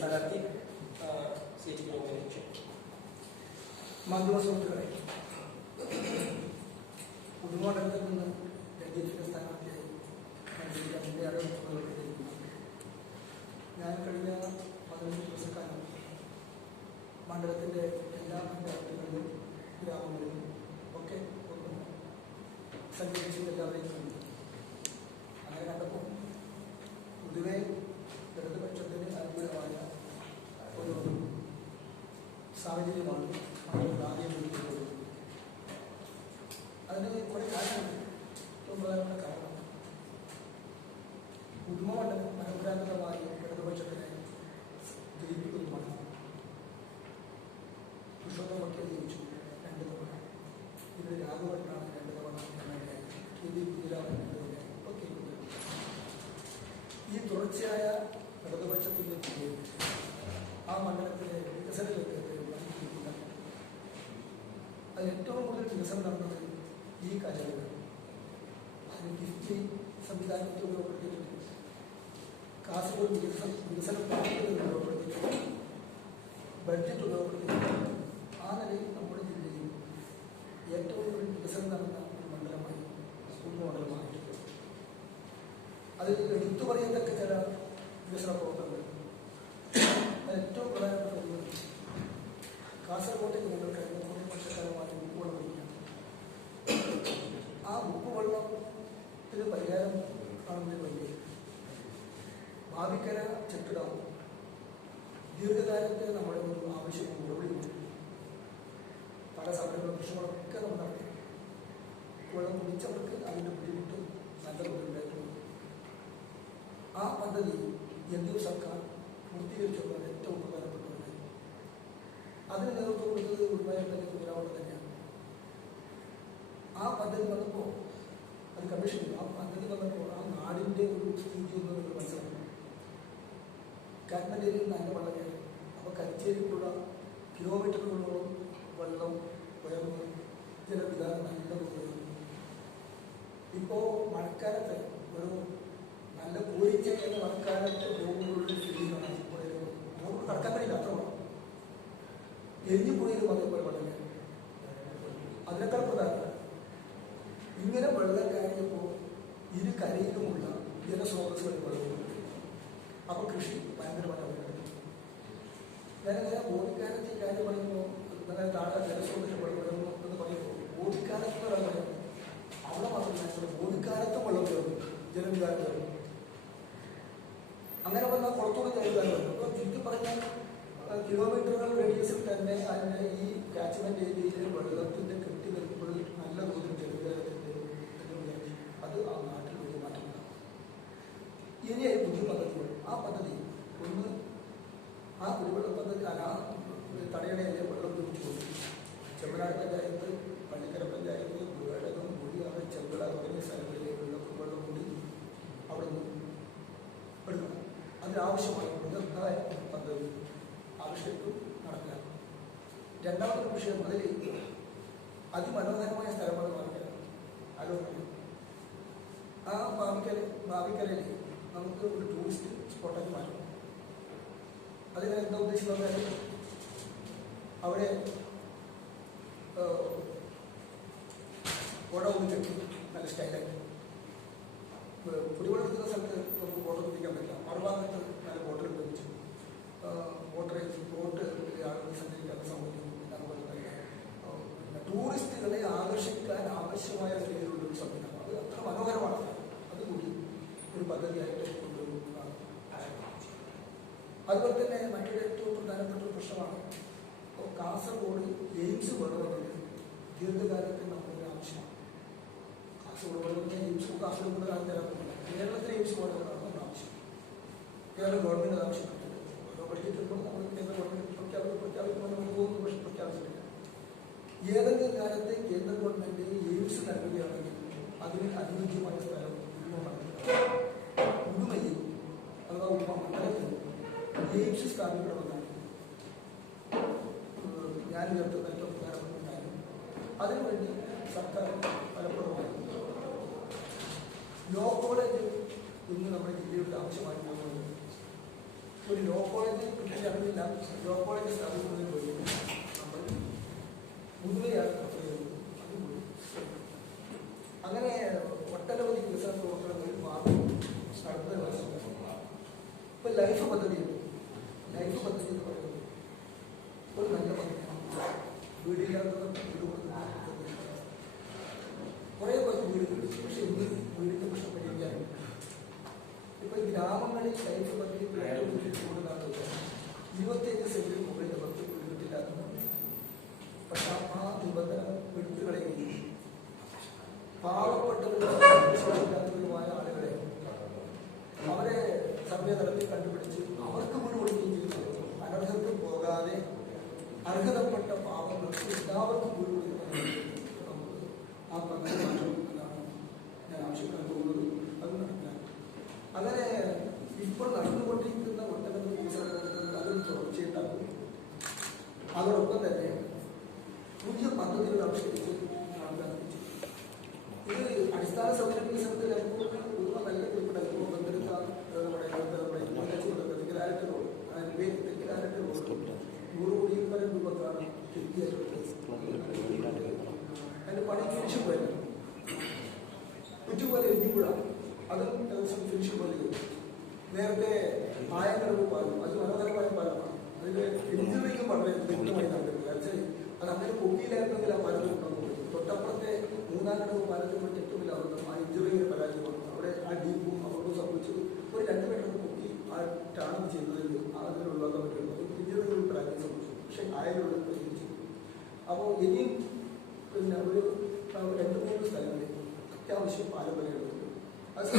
സ്ഥാനാർത്ഥി സീറ്റിന് ഉപയോഗിച്ചു. മാധ്യമ സുഹൃത്തുക്കളെ, പുതുമണ്ഡലത്തിൽ നിന്ന് എൽ.ഡി.എഫിന്റെ സ്ഥാനാർത്ഥിയായി എന്റെ അടുത്തുകൊണ്ടിരിക്കുന്നു. ഞാൻ കഴിഞ്ഞ 15 ദിവസക്കാലം മണ്ഡലത്തിന്റെ എല്ലാ പഞ്ചായത്തുകളിലും ഗ്രാമങ്ങളിലും ഒക്കെ ഒന്ന് സഞ്ചരിച്ച് എല്ലാവരെയും കണ്ടു. അങ്ങനെ കണ്ടപ്പോൾ പൊതുവെ ഇടതുപക്ഷത്തിന് അനുകൂലമായ ഒരു സാഹചര്യമാണ് ആദ്യം വിളിക്കുന്നത്. അതിന് കുറെ കാരണമുണ്ട്. ഏറ്റവും പ്രധാനപ്പെട്ട കാരണം പുതുമണ്ഡലം പരമ്പരാഗതമായി ഇടതുപക്ഷത്തിനെ ജയിപ്പിക്കുന്നതുമാണ്. പുരുഷോത്തമൊക്കെ ജയിച്ചു 2 തവണ. ഇത് രാഘവനാണ് 2 തവണ എംഎൽഎ, കെ.വി. കുഞ്ഞിരാമൻ 2 തവണ. ഇപ്പോൾ കേൾക്കുന്നത് ഈ തുടർച്ചയായ ഇടതുപക്ഷത്തിൻ്റെ ആ മണ്ഡലത്തിലെ വികസനത്തിലേക്ക് അതിൽ ഏറ്റവും കൂടുതൽ വികസനം നടന്നത് ഈ കാലങ്ങളിൽ അതിന് ഗിഫ്റ്റ് സംവിധാനത്തെ ഉപയോഗപ്പെടുത്തിയിട്ടുണ്ട്. കാസർഗോഡ് വികസന പദ്ധതികൾ ഉപയോഗപ്പെടുത്തിയിട്ടുണ്ട്. ബഡ്ജറ്റ് ഉപയോഗപ്പെടുത്തിയിട്ടുണ്ട്. ആ നിലയിൽ നമ്മുടെ ജില്ലയിൽ ഏറ്റവും കൂടുതൽ വികസനം നടന്ന ഒരു മണ്ഡലമായി സ്കൂൾ മണ്ഡലമായിട്ടുണ്ട്. അതിൽ എടുത്തു പറയത്തക്ക ചില വികസന പ്രവർത്തനങ്ങൾ. ഏറ്റവും പ്രധാനപ്പെട്ട കാസർഗോട്ടേക്ക് നിങ്ങൾ കഴിഞ്ഞ 3 വർഷക്കാലമായി ഉപ്പുവെള്ളം കുടിക്കുകയാണ്. ആ ഉപ്പുവെള്ളത്തിന് പരിഹാരം കാണുന്നതിന് വേണ്ടി ഭാവിക്കര ചെക്ക് ഡാം ദീർഘകാലത്തെ നമ്മുടെ ഒരു ആവശ്യവും മറുപടിയുണ്ട്. പല സമരങ്ങളും പ്രശ്നങ്ങളൊക്കെ നമ്മൾ നടത്തി. വെള്ളം കുടിച്ചവർക്ക് അതിൻ്റെ ബുദ്ധിമുട്ട് നല്ല ബുദ്ധിമുട്ടായിട്ടുണ്ട്. ആ പദ്ധതി എൽ.ഡി.എഫ് സർക്കാർ പൂർത്തീകരിച്ചുള്ളത് ഏറ്റവും പ്രധാനപ്പെട്ടതാണ്. അതിന് നേതൃത്വം കൊടുത്തത് ഉൾമയത്തിന്റെ കുഞ്ഞിരാമൻ തന്നെയാണ്. ആ പദ്ധതി വന്നപ്പോൾ അത് കമ്മീഷൻ ആ പദ്ധതി വന്നപ്പോൾ ആ നാടിൻ്റെ ഒരു സ്ഥിതി ഒന്ന് നിങ്ങൾ മനസ്സിലാക്കണം. കാറ്റ്മഞ്ചേരിയിൽ നല്ല വെള്ളം കയറി. അപ്പോൾ കരിച്ചേരിക്കുള്ള കിലോമീറ്ററുകളോളം വെള്ളം ഉയർന്ന് ജലവിധാനം നല്ല തോന്നുന്നു. ഇപ്പോൾ മഴക്കാലത്ത് ഒരു നല്ല കോരിച്ചെയ്യുന്ന മഴക്കാലത്ത് പോകുമ്പോഴുള്ള സ്ഥിതിയാണ് നമുക്ക് കടക്കാൻ കഴിയില്ല. അത്ര വേണം എരിഞ്ഞുപുഴയിൽ വന്നപ്പോൾ വെള്ളം അതിനേക്കാൾ പ്രധാനം ഇങ്ങനെ വെള്ളം കയറിയപ്പോൾ ഇരു കരയിലുമുള്ള ജലസ്രോതസ്സുകൾ വെള്ളം. അപ്പോൾ കൃഷി ഭയങ്കരമായി അവരുടെ ഞാനിങ്ങനെ ഓടിക്കാലത്ത് ഈ കാര്യം പറയുമ്പോൾ ഇങ്ങനെ താഴെ ജലസ്രോതസ് വെള്ളം എന്ന് പറയുമ്പോൾ ഓടിക്കാലത്ത് വെള്ളം പറയും. അവിടെ മാത്രമല്ല ഓടിക്കാലത്തും വെള്ളം കയറും, ജലവിധാനം കയറും. അങ്ങനെ വന്നാൽ പുറത്തോട് ജലവിധാനം വരും. അപ്പോൾ ചുരുക്കി പറഞ്ഞാൽ കിലോമീറ്ററുകൾ റേഡിയസിൽ തന്നെ അതിൻ്റെ ഈ കാച്ച്മെന്റ് ഏരിയയിൽ വെള്ളത്തിന്റെ കെട്ടി നിൽക്കുമ്പോൾ നല്ല തോതിൽ ജലവിധാനത്തിൻ്റെ അത് ആ നാട്ടിൽ വലിയ മാറ്റമുണ്ടാകും. ഇനിയായി പുതിയ പദ്ധതികൾ. ആ പദ്ധതി ഒന്ന് ആ കുടിവെള്ള പദ്ധതി തടയണയിലെ വെള്ളം പിടിച്ചു കൊടുക്കും. ചെമ്മനാട് പഞ്ചായത്ത്, പള്ളിക്കര പഞ്ചായത്ത്, വേടകം, മുടിയാറ്, ചെമ്പള തുടങ്ങിയ സ്ഥലങ്ങളിലെ വെള്ളം കൂടി അവിടെ നിന്ന് എടുക്കണം. അതിനാവശ്യമായ ബൃഹത്തായ പദ്ധതി ആവശ്യത്തും നടക്കുക. രണ്ടാമത്തെ വിഷയം അതിൽ അതിമനോഹരമായ സ്ഥലമാണ് മാവിക്കര. ആലോചന ആ മാവിക്കരയിൽ നമുക്ക് ഒരു ടൂറിസ്റ്റ് സ്പോട്ടാക്കി മാറ്റണം. അതിന് എന്താ ഉദ്ദേശിക്കുന്നത്? അവിടെ കുടവും കെട്ടി നല്ല സ്റ്റൈലായിട്ട് കുടിവെള്ളം കിട്ടുന്ന സ്ഥലത്ത് നമുക്ക് ബോട്ട് കുടിക്കാൻ പറ്റില്ല. മറുഭാഗത്ത് നല്ല ബോട്ടിൽ ഉപയോഗിച്ചു ബോട്ട് ആളുകൾ സഞ്ചരിക്കാത്ത സൗകര്യം. അതുപോലെ തന്നെ ടൂറിസ്റ്റുകളെ ആകർഷിക്കാൻ ആവശ്യമായ രീതിയിലുള്ളൊരു സംവിധാനം. അത് അത്ര മനോഹരമാണ്. അതുകൂടി ഒരു പദ്ധതിയായിട്ട് കൊണ്ടുവരുന്നതാണ്. അതുപോലെ തന്നെ മറ്റൊരു ഏറ്റവും പ്രധാനപ്പെട്ട ഒരു പ്രശ്നമാണ് കാസർഗോഡ് എയിംസ് വേണമെന്നത് ദീർഘകാലത്തിൽ നമുക്കൊരു ആവശ്യമാണ്. കാസർഗോഡ് വേണമെന്ന് എയിംസ് കാസർഗോഡ് കാലം തരാൻ പറ്റില്ല. കേരളത്തിൽ എയിംസ് വേണമെന്നാണ് നമ്മുടെ ആവശ്യം. കേരള ഗവൺമെന്റ് ആവശ്യമാണ്. ബഡ്ജറ്റ് നമ്മൾ കേന്ദ്ര ഗവൺമെന്റ് പ്രഖ്യാപിക്കുമ്പോൾ നമുക്ക് പോകുന്നു. പക്ഷെ പ്രഖ്യാപിച്ചിട്ടില്ല. ഏതെങ്കിലും കാലത്ത് കേന്ദ്ര ഗവൺമെന്റ് എയിംസ് നൽകുകയാണെങ്കിൽ അതിന് അനുയോജ്യമായ സ്ഥലം ഉടുമയിൽ അഥവാ മണ്ഡലത്തിൽ എയിംസ് സ്ഥാപിക്കണമെന്നാണ് ഞാൻ ഉയർത്തുന്ന ഏറ്റവും പ്രധാനപ്പെട്ട കാര്യം. അതിനുവേണ്ടി സർക്കാർ പലപ്പോഴും ലോ കോളേജ് ഇന്ന് നമ്മുടെ ജില്ലയുടെ ആവശ്യമായി പോകുന്നത് ഒരു ലോ കോളേജ് കുട്ടികളറിയില്ല, ലോ കോളേജ് സ്ഥാപിക്കുന്നതിന് വേണ്ടി നമ്മൾ മുഴുവനാണ് പ്രിഫർ ചെയ്യുന്നത്. അങ്ങനെ ഒട്ടനവധി വികസന പ്രവർത്തനങ്ങൾ മാറി നടത്തുന്ന വർഷം ഇപ്പൊ ലൈഫ് പദ്ധതിയുണ്ട്. ലൈഫ് പദ്ധതി എന്ന് പറയുന്നത് ഒരു നല്ല പദ്ധതിയാണ്. വീടില്ലാത്തവർ വീട് കൊടുക്കുന്ന കുറേ പേർക്ക് വീട് കിട്ടും. പക്ഷെ ഇന്ന് വീടിന്റെ പ്രശ്നം പരിഹരിക്കാറുണ്ട്. ഇപ്പൊ ഗ്രാമങ്ങളിൽ ലൈഫ് പദ്ധതി കൂടുതലാണ് 25 സെന്റിന് മുകളിൽ അവർക്ക് വീട് കിട്ടില്ലാത്തതാണ്. പക്ഷെ ആ നിബന്ധന എടുത്തു കളയുകയും പാവപ്പെട്ടവരുമായ ആളുകളെ അവരെ സർവേ നടത്തി കണ്ടുപിടിച്ച് അവർക്ക് വീട് കൊടുക്കുകയും ചെയ്തു. അനർഹർക്ക് പോകാതെ അർഹതപ്പെട്ട പാവങ്ങൾക്ക് എല്ലാവർക്കും വീട് കൊടുക്കുന്നത് ആ പദ്ധതി എന്നാണ് ഞാൻ ആവശ്യപ്പെടാൻ പോകുന്നത്. അത് നടപ്പിലാക്കി. അങ്ങനെ ഇപ്പോൾ നടന്നുകൊണ്ടിരിക്കുന്ന ഒട്ടനവധി വികസന പ്രവർത്തനങ്ങൾ അതിന് തുടർച്ചയുണ്ടാകും. അതോടൊപ്പം തന്നെ പുതിയ പദ്ധതികൾ ആവിഷ്കരിച്ച് നടപ്പിലാക്കി. ഇത് അടിസ്ഥാന സൗകര്യ വികസനത്തിൽ പൊതുവെ നല്ല ഉൾപ്പെടെ ബന്ധെടുത്ത തെക്കിലാരറ്റ് റോഡ്, തെക്കിലാരറ്റ് റോഡ് 100 കോടിയിൽ പരം രൂപക്കാണ് അതിന്റെ പണി ഫിനിഷ് പോലെ കുറ്റുപോലെ എഴുതിപ്പുഴ അതും ദിവസം ഫിനിഷ് പോലെ. നേരത്തെ ആയങ്കടവ് പാലം അത് മനോഹരമായ പാലമാണ്. അതിന്റെ എഞ്ചിനീയറിംഗ് വളരെ വ്യക്തമായി നടക്കുന്നത്. അത് അങ്ങനെ പൊക്കിയിലായിരുന്നെങ്കിൽ ആ പാലത്തിൽ ഉണ്ടാകും. തൊട്ടപ്പുറത്തെ 3-ാം കടവ് പാലത്തിൽ കൊണ്ട് ഏറ്റവും വലിയ അബദ്ധം ആ എഞ്ചിനീയറിംഗ് പരാജയമാണ്. അവിടെ ആ ഡീപ്പും അബദ്ധവും സംഭവിച്ചത് ഒരു 2 മീറ്റർ പൊക്കി ആ ടാണം ചെയ്തതിൽ അതിനുള്ള പറ്റുന്നത് എഞ്ചിനീയറിംഗ് പരാജയം സംഭവിച്ചു. പക്ഷെ ആയകളുടെ പരിഹരിച്ചു. അപ്പോൾ ഇനിയും പിന്നെ ഒരു 2-3 സ്ഥലങ്ങളിൽ അത്യാവശ്യം പാരമ്പര്യങ്ങളുണ്ട്. അത്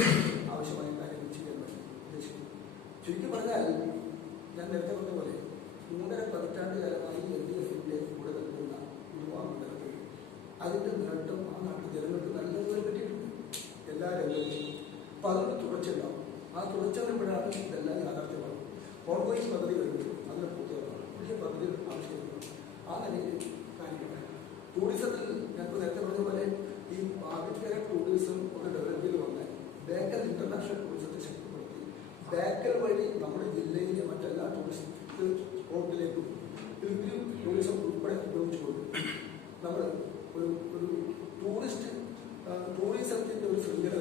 ആവശ്യമായ കാര്യങ്ങൾ ചെയ്യാൻ വേണ്ടി ഉദ്ദേശിക്കുന്നു. ചുരുക്കി പറഞ്ഞാൽ ഞാൻ നേരത്തെ പറഞ്ഞ പോലെ 3.5 പതിറ്റാണ്ട് കാലമായി LDFന്റെ കൂടെ നിൽക്കുന്ന യുവാ മണ്ഡലത്തിൽ അതിന്റെ നേട്ടം ആ നാട്ടിൽ ജനങ്ങൾക്ക് നല്ലതുപോലെ കിട്ടിയിട്ടുണ്ട് എല്ലാ രംഗത്തും. അപ്പൊ അതിന് തുടർച്ചയുണ്ടാവും. ആ തുടർച്ച വരുമ്പോഴാണ് ഇതെല്ലാം യാഥാർത്ഥ്യമാണ്. ഓൺഗോയിങ് പദ്ധതികളുണ്ട്, അതിന് പൂർത്തിയാക്കണം. പുതിയ പദ്ധതികൾ ആവശ്യമുണ്ട്. ആ നിലയിൽ കാര്യങ്ങൾ ടൂറിസത്തിൽ ഞങ്ങൾ നേരത്തെ പറഞ്ഞ പോലെ ഈ ആഭ്യന്തര ടൂറിസം ഒന്ന് ഡെവലപ്പ് ചെയ്ത് വന്നാൽ ബേക്കൽ ഇന്റർനാഷണൽ ടൂറിസത്തെ ശക്തിപ്പെടുത്തി ബേക്കൽ വഴി നമ്മുടെ ജില്ലയിലെ മറ്റെല്ലാ ടൂറിസ്റ്റ് സ്പോട്ടിലേക്കും ടൂറിസം ഉൾപ്പെടെ ഉപയോഗിച്ചുകൊണ്ട് നമ്മൾ ഒരു ടൂറിസത്തിന്റെ ഒരു ശൃംഖല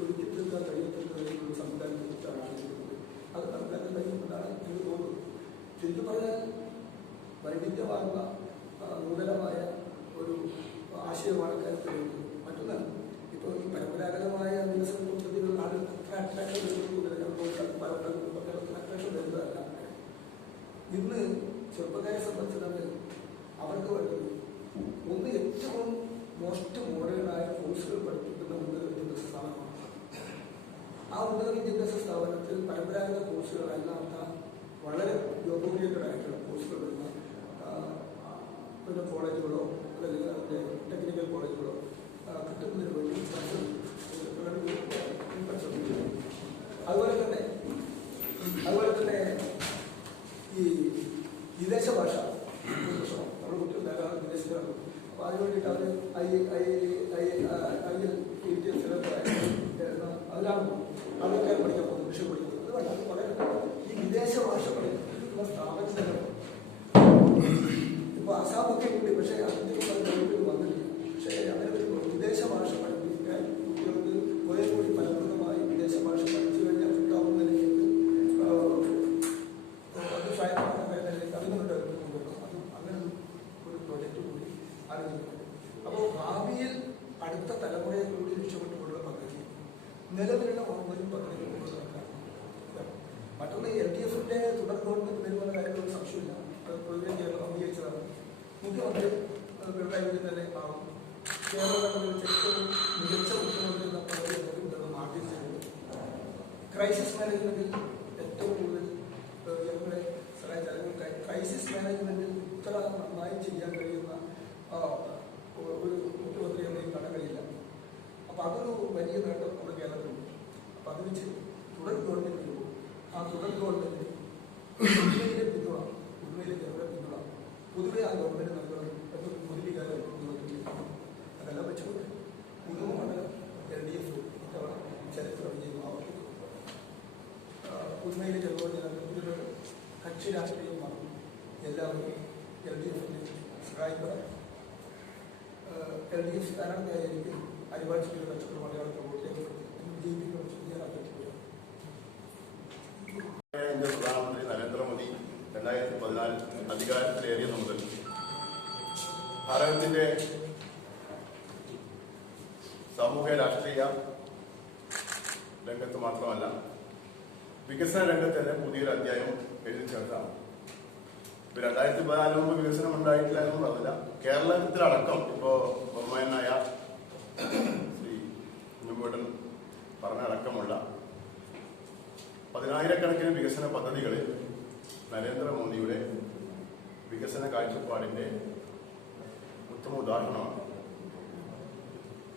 ഒരുക്കിത്തീർക്കാൻ കഴിയത്തക്ക ഒരു സംവിധാനത്തെക്കുറിച്ചാണ് ആലോചിക്കുന്നത്. അത് നടത്താൻ കഴിയുമെന്നാണ് എനിക്ക് തോന്നുന്നത്. ശരിക്കും പറഞ്ഞാൽ വൈവിധ്യമാർന്ന നൂതനമായ ഒരു ആശയമാണ് കാര്യത്തിൽ. മറ്റൊന്ന് ഇപ്പോൾ ഈ പരമ്പരാഗതമായ വികസന പദ്ധതികൾ അട്രാക്ഷൻ വരുന്നതല്ല. ഇന്ന് ചെറുപ്പക്കാരെ സംബന്ധിച്ചിടത്തോളം അവർക്ക് വേണ്ടത് ഒന്ന് ഏറ്റവും മോസ്റ്റ് മോഡേണായ കോഴ്സുകൾ പഠിപ്പിക്കുന്ന ഉന്നത വിദ്യാഭ്യാസ സ്ഥാപനമാണ്. ആ ഉന്നത വിദ്യാഭ്യാസ സ്ഥാപനത്തിൽ പരമ്പരാഗത കോഴ്സുകളല്ലാത്ത വളരെ ഓറിയന്റഡ് ആയിട്ടുള്ള കോഴ്സുകൾ വരുന്ന പിന്നെ കോളേജുകളോ അല്ലെങ്കിൽ അതിൻ്റെ ടെക്നിക്കൽ കോളേജുകളോ കിട്ടുന്നതിന് വേണ്ടി അതുപോലെ തന്നെ ഈ വിദേശ ഭാഷ പ്രശ്നം നമ്മുടെ കുട്ടികൾ ധാരാളം വിദേശത്തിലാണ്. അപ്പോൾ അതിന് വേണ്ടിയിട്ട് അവർ അതിലാണ് അതൊക്കെ പഠിക്കാൻ പോകുന്നത്, വിഷയം പഠിക്കുന്നത്. അതുകൊണ്ട് അത് വളരെ ഈ വിദേശ ഭാഷ പഠിക്കുന്ന സ്ഥാപനങ്ങൾ ഇപ്പോൾ അസാമൊക്കെ ഉണ്ട്. പക്ഷേ അതിൻ്റെ വന്നിട്ടില്ല. പക്ഷേ അങ്ങനെ ഒരു വിദേശ ഭാഷ പഠിപ്പിക്കാൻ കുട്ടികൾക്ക് കുറേ കൂടി ഫലപ്രദമായി വിദേശ ഭാഷ പഠിച്ചു കഴിഞ്ഞാൽ കിട്ടാവുന്ന നിലയിൽ അത് സ്വയമാക്കാൻ കഴിയുന്ന അതിനുണ്ട്. അതും അങ്ങനെ ഒരു പ്രൊജക്റ്റ് കൂടി ആലോചിക്കുന്നുണ്ട്. അപ്പോൾ ഭാവിയിൽ അടുത്ത തലമുറയെ കൂടി രക്ഷപ്പെട്ടുകൊണ്ടുള്ള പദ്ധതി നിലവിലുള്ള ഓൺലൈൻ പദ്ധതികൾ നടക്കാറുണ്ട്. മറ്റൊന്ന് LDFന്റെ തുടർ ഗവൺമെന്റ് വരുന്ന കാര്യങ്ങളൊരു സംശയമില്ല. അത് പൊതുവെ കേരളം അംഗീകരിച്ചതാണ്. മുഖ്യമന്ത്രി പിണറായി വിജയൻ തന്നെ ആവും കേരളത്തിൽ ഏറ്റവും മികച്ച മുഖ്യമന്ത്രി എന്ന പദവി മാർജിൻ ചെയ്തത്. ക്രൈസിസ് മാനേജ്മെന്റിൽ ഏറ്റവും കൂടുതൽ ഞങ്ങളെ സഹായിച്ച ക്രൈസിസ് മാനേജ്മെന്റിൽ ഇത്ര നന്നായി ചെയ്യാൻ കഴിയുന്ന ഒരു മുഖ്യമന്ത്രി എന്നെയും കാണാൻ കഴിയില്ല. അപ്പൊ അതൊരു വലിയ നേട്ടം നമ്മുടെ കേരളത്തിലുണ്ട്. അപ്പൊ അത് വെച്ച് തുടർ ഗവൺമെന്റ് വരുമ്പോൾ ആ തുടർ ഗവൺമെന്റ് ഉണ്മയിലെ പിന്തുണ പൊതുവെ ആ ഗവൺമെന്റ് നൽകണം എന്ന് ഒരു വികാരം അതെല്ലാം വെച്ചുകൊണ്ട് ഉദുമ മണ്ഡലം LDF ചരിത്ര വിജയം ആവർത്തിക്കുന്നു. പുതുമയിലെ ചെറുപ്പം കക്ഷി രാഷ്ട്രീയം മറന്നു എല്ലാവരും LDFിന്റെ സഹായിക്കുക. LDF സ്ഥാനാർത്ഥിയായിരിക്കും അരിവാഴ്ചയുടെ നക്ഷത്ര മലയാളത്തെ വോട്ടിലേക്ക് വിജയിപ്പിക്കുന്ന ചെയ്യാൻ അഭ്യർത്ഥിക്കുക. ഇന്ത്യൻ പ്രധാനമന്ത്രി നരേന്ദ്രമോദി 2014 അധികാരത്തിലേറിയത് മുതൽ ഭാരതത്തിന്റെ സാമൂഹ്യ രാഷ്ട്രീയ രംഗത്ത് മാത്രമല്ല വികസന രംഗത്ത് തന്നെ പുതിയൊരു അധ്യായം എഴുതി ചേർത്താണ്. 2014 മുമ്പ് വികസനം ഉണ്ടായിട്ടില്ല എന്ന് പറഞ്ഞില്ല. കേരളത്തിലടക്കം ഇപ്പോ ബഹുമാനായ ശ്രീ കുഞ്ഞുമ്പേട്ടൻ പറഞ്ഞടക്കമുള്ള 10,000-കണക്കിന് വികസന പദ്ധതികൾ നരേന്ദ്രമോദിയുടെ വികസന കാഴ്ചപ്പാടിന്റെ ഉത്തമ ഉദാഹരണമാണ്.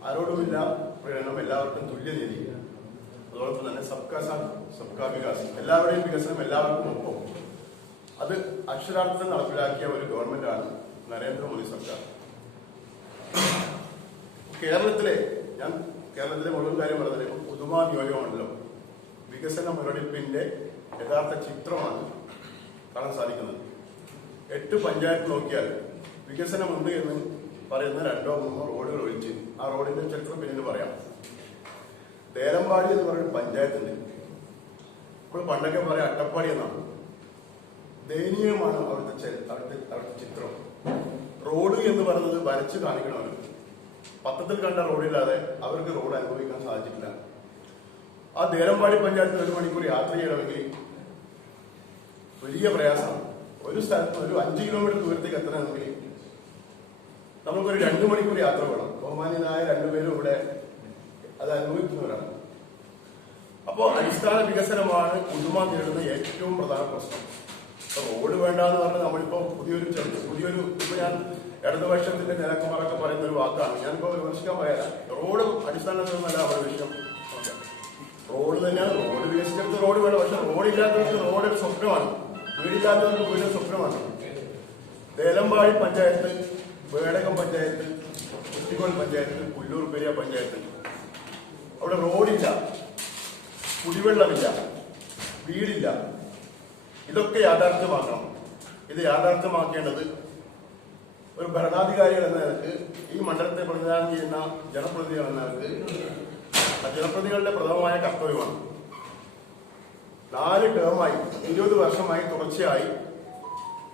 ആരോടുമില്ല പ്രകടനം, എല്ലാവർക്കും തുല്യനീതി, അതോടൊപ്പം തന്നെ സബ്കാ സാത്ത് സബ്കാ വികാസ്, എല്ലാവരുടെയും വികസനം എല്ലാവർക്കും ഒപ്പം, അത് അക്ഷരാർത്ഥത്തിൽ നടപ്പിലാക്കിയ ഒരു ഗവൺമെന്റാണ് നരേന്ദ്രമോദി സർക്കാർ. കേരളത്തിലെ മുഴുവൻ കാര്യം പറഞ്ഞത് പുതുമ നിയോജകമണ്ഡലം വികസന മുരടിപ്പിന്റെ യഥാർത്ഥ ചിത്രമാണ് കാണാൻ സാധിക്കുന്നത്. 8 പഞ്ചായത്ത് നോക്കിയാൽ വികസനമുണ്ട് എന്ന് പറയുന്ന 2-3 റോഡുകൾ ഒഴിച്ച് ആ റോഡിന്റെ ചരിത്രം പിന്നീട് പറയാം. തേലമ്പാടി എന്ന് പറയുന്ന പഞ്ചായത്തുണ്ട്. ഇപ്പോൾ പണ്ടൊക്കെ പറയാം അട്ടപ്പാടി എന്നാണ്. ദയനീയമാണ് അവിടുത്തെ ചിത്രം. റോഡ് എന്ന് പറയുന്നത് വരച്ച് കാണിക്കണമല്ലോ. പത്രത്തിൽ കണ്ട റോഡില്ലാതെ അവർക്ക് റോഡ് അനുഭവിക്കാൻ സാധിച്ചിട്ടില്ല. ആ ദേലമ്പാടി പഞ്ചായത്തിൽ 1 മണിക്കൂർ യാത്ര ചെയ്യണമെങ്കിൽ വലിയ പ്രയാസമാണ്. ഒരു സ്ഥലത്ത് ഒരു 5 കിലോമീറ്റർ ദൂരത്തേക്ക് എത്തണമെങ്കിൽ നമുക്കൊരു 2 മണിക്കൂർ യാത്ര വേണം. ബഹുമാന്യനായ 2 പേരും ഇവിടെ അത് അനുഭവിക്കുന്നവരാണ്. അപ്പോ അടിസ്ഥാന വികസനമാണ് പുതുമ നേടുന്ന ഏറ്റവും പ്രധാന പ്രശ്നം. റോഡ് വേണ്ടെന്ന് പറഞ്ഞാൽ നമ്മളിപ്പോ പുതിയൊരു ഇപ്പൊ ഞാൻ ഇടതുപക്ഷത്തിന്റെ നേതാക്കന്മാരൊക്കെ പറയുന്ന ഒരു വാക്കാണ്. ഞാനിപ്പോ വിമർശിക്കാൻ പറയാ. റോഡും അടിസ്ഥാനത്തിലൊന്നല്ല നമ്മുടെ വിഷയം. റോഡ് തന്നെയാണ്. റോഡ് വികസിച്ചെടുത്ത് റോഡ് വേണം. പക്ഷെ റോഡില്ലാത്തവർക്ക് റോഡ് ഒരു സ്വപ്നമാണ്. വീടില്ലാത്തവർക്ക് വീട് സ്വപ്നമാണ്. ദേലമ്പാടി പഞ്ചായത്ത്, വേടകം പഞ്ചായത്ത്, കുട്ടിക്കോൾ പഞ്ചായത്ത്, പുല്ലൂർ പെരിയ പഞ്ചായത്ത്, അവിടെ റോഡില്ല, കുടിവെള്ളമില്ല, വീടില്ല. ഇതൊക്കെ യാഥാർത്ഥ്യമാക്കണം. ഇത് യാഥാർത്ഥ്യമാക്കേണ്ടത് ഒരു ഭരണാധികാരികൾ എന്ന നിലക്ക്, ഈ മണ്ഡലത്തെ പ്രതിനിധാനം ചെയ്യുന്ന ജനപ്രതിനിധികൾ എന്ന നിലക്ക് ജനപ്രതിനിധികളുടെ പ്രഥമമായ കർത്തവ്യമാണ്. 4 ടേമായി 20 വർഷമായി തുടർച്ചയായി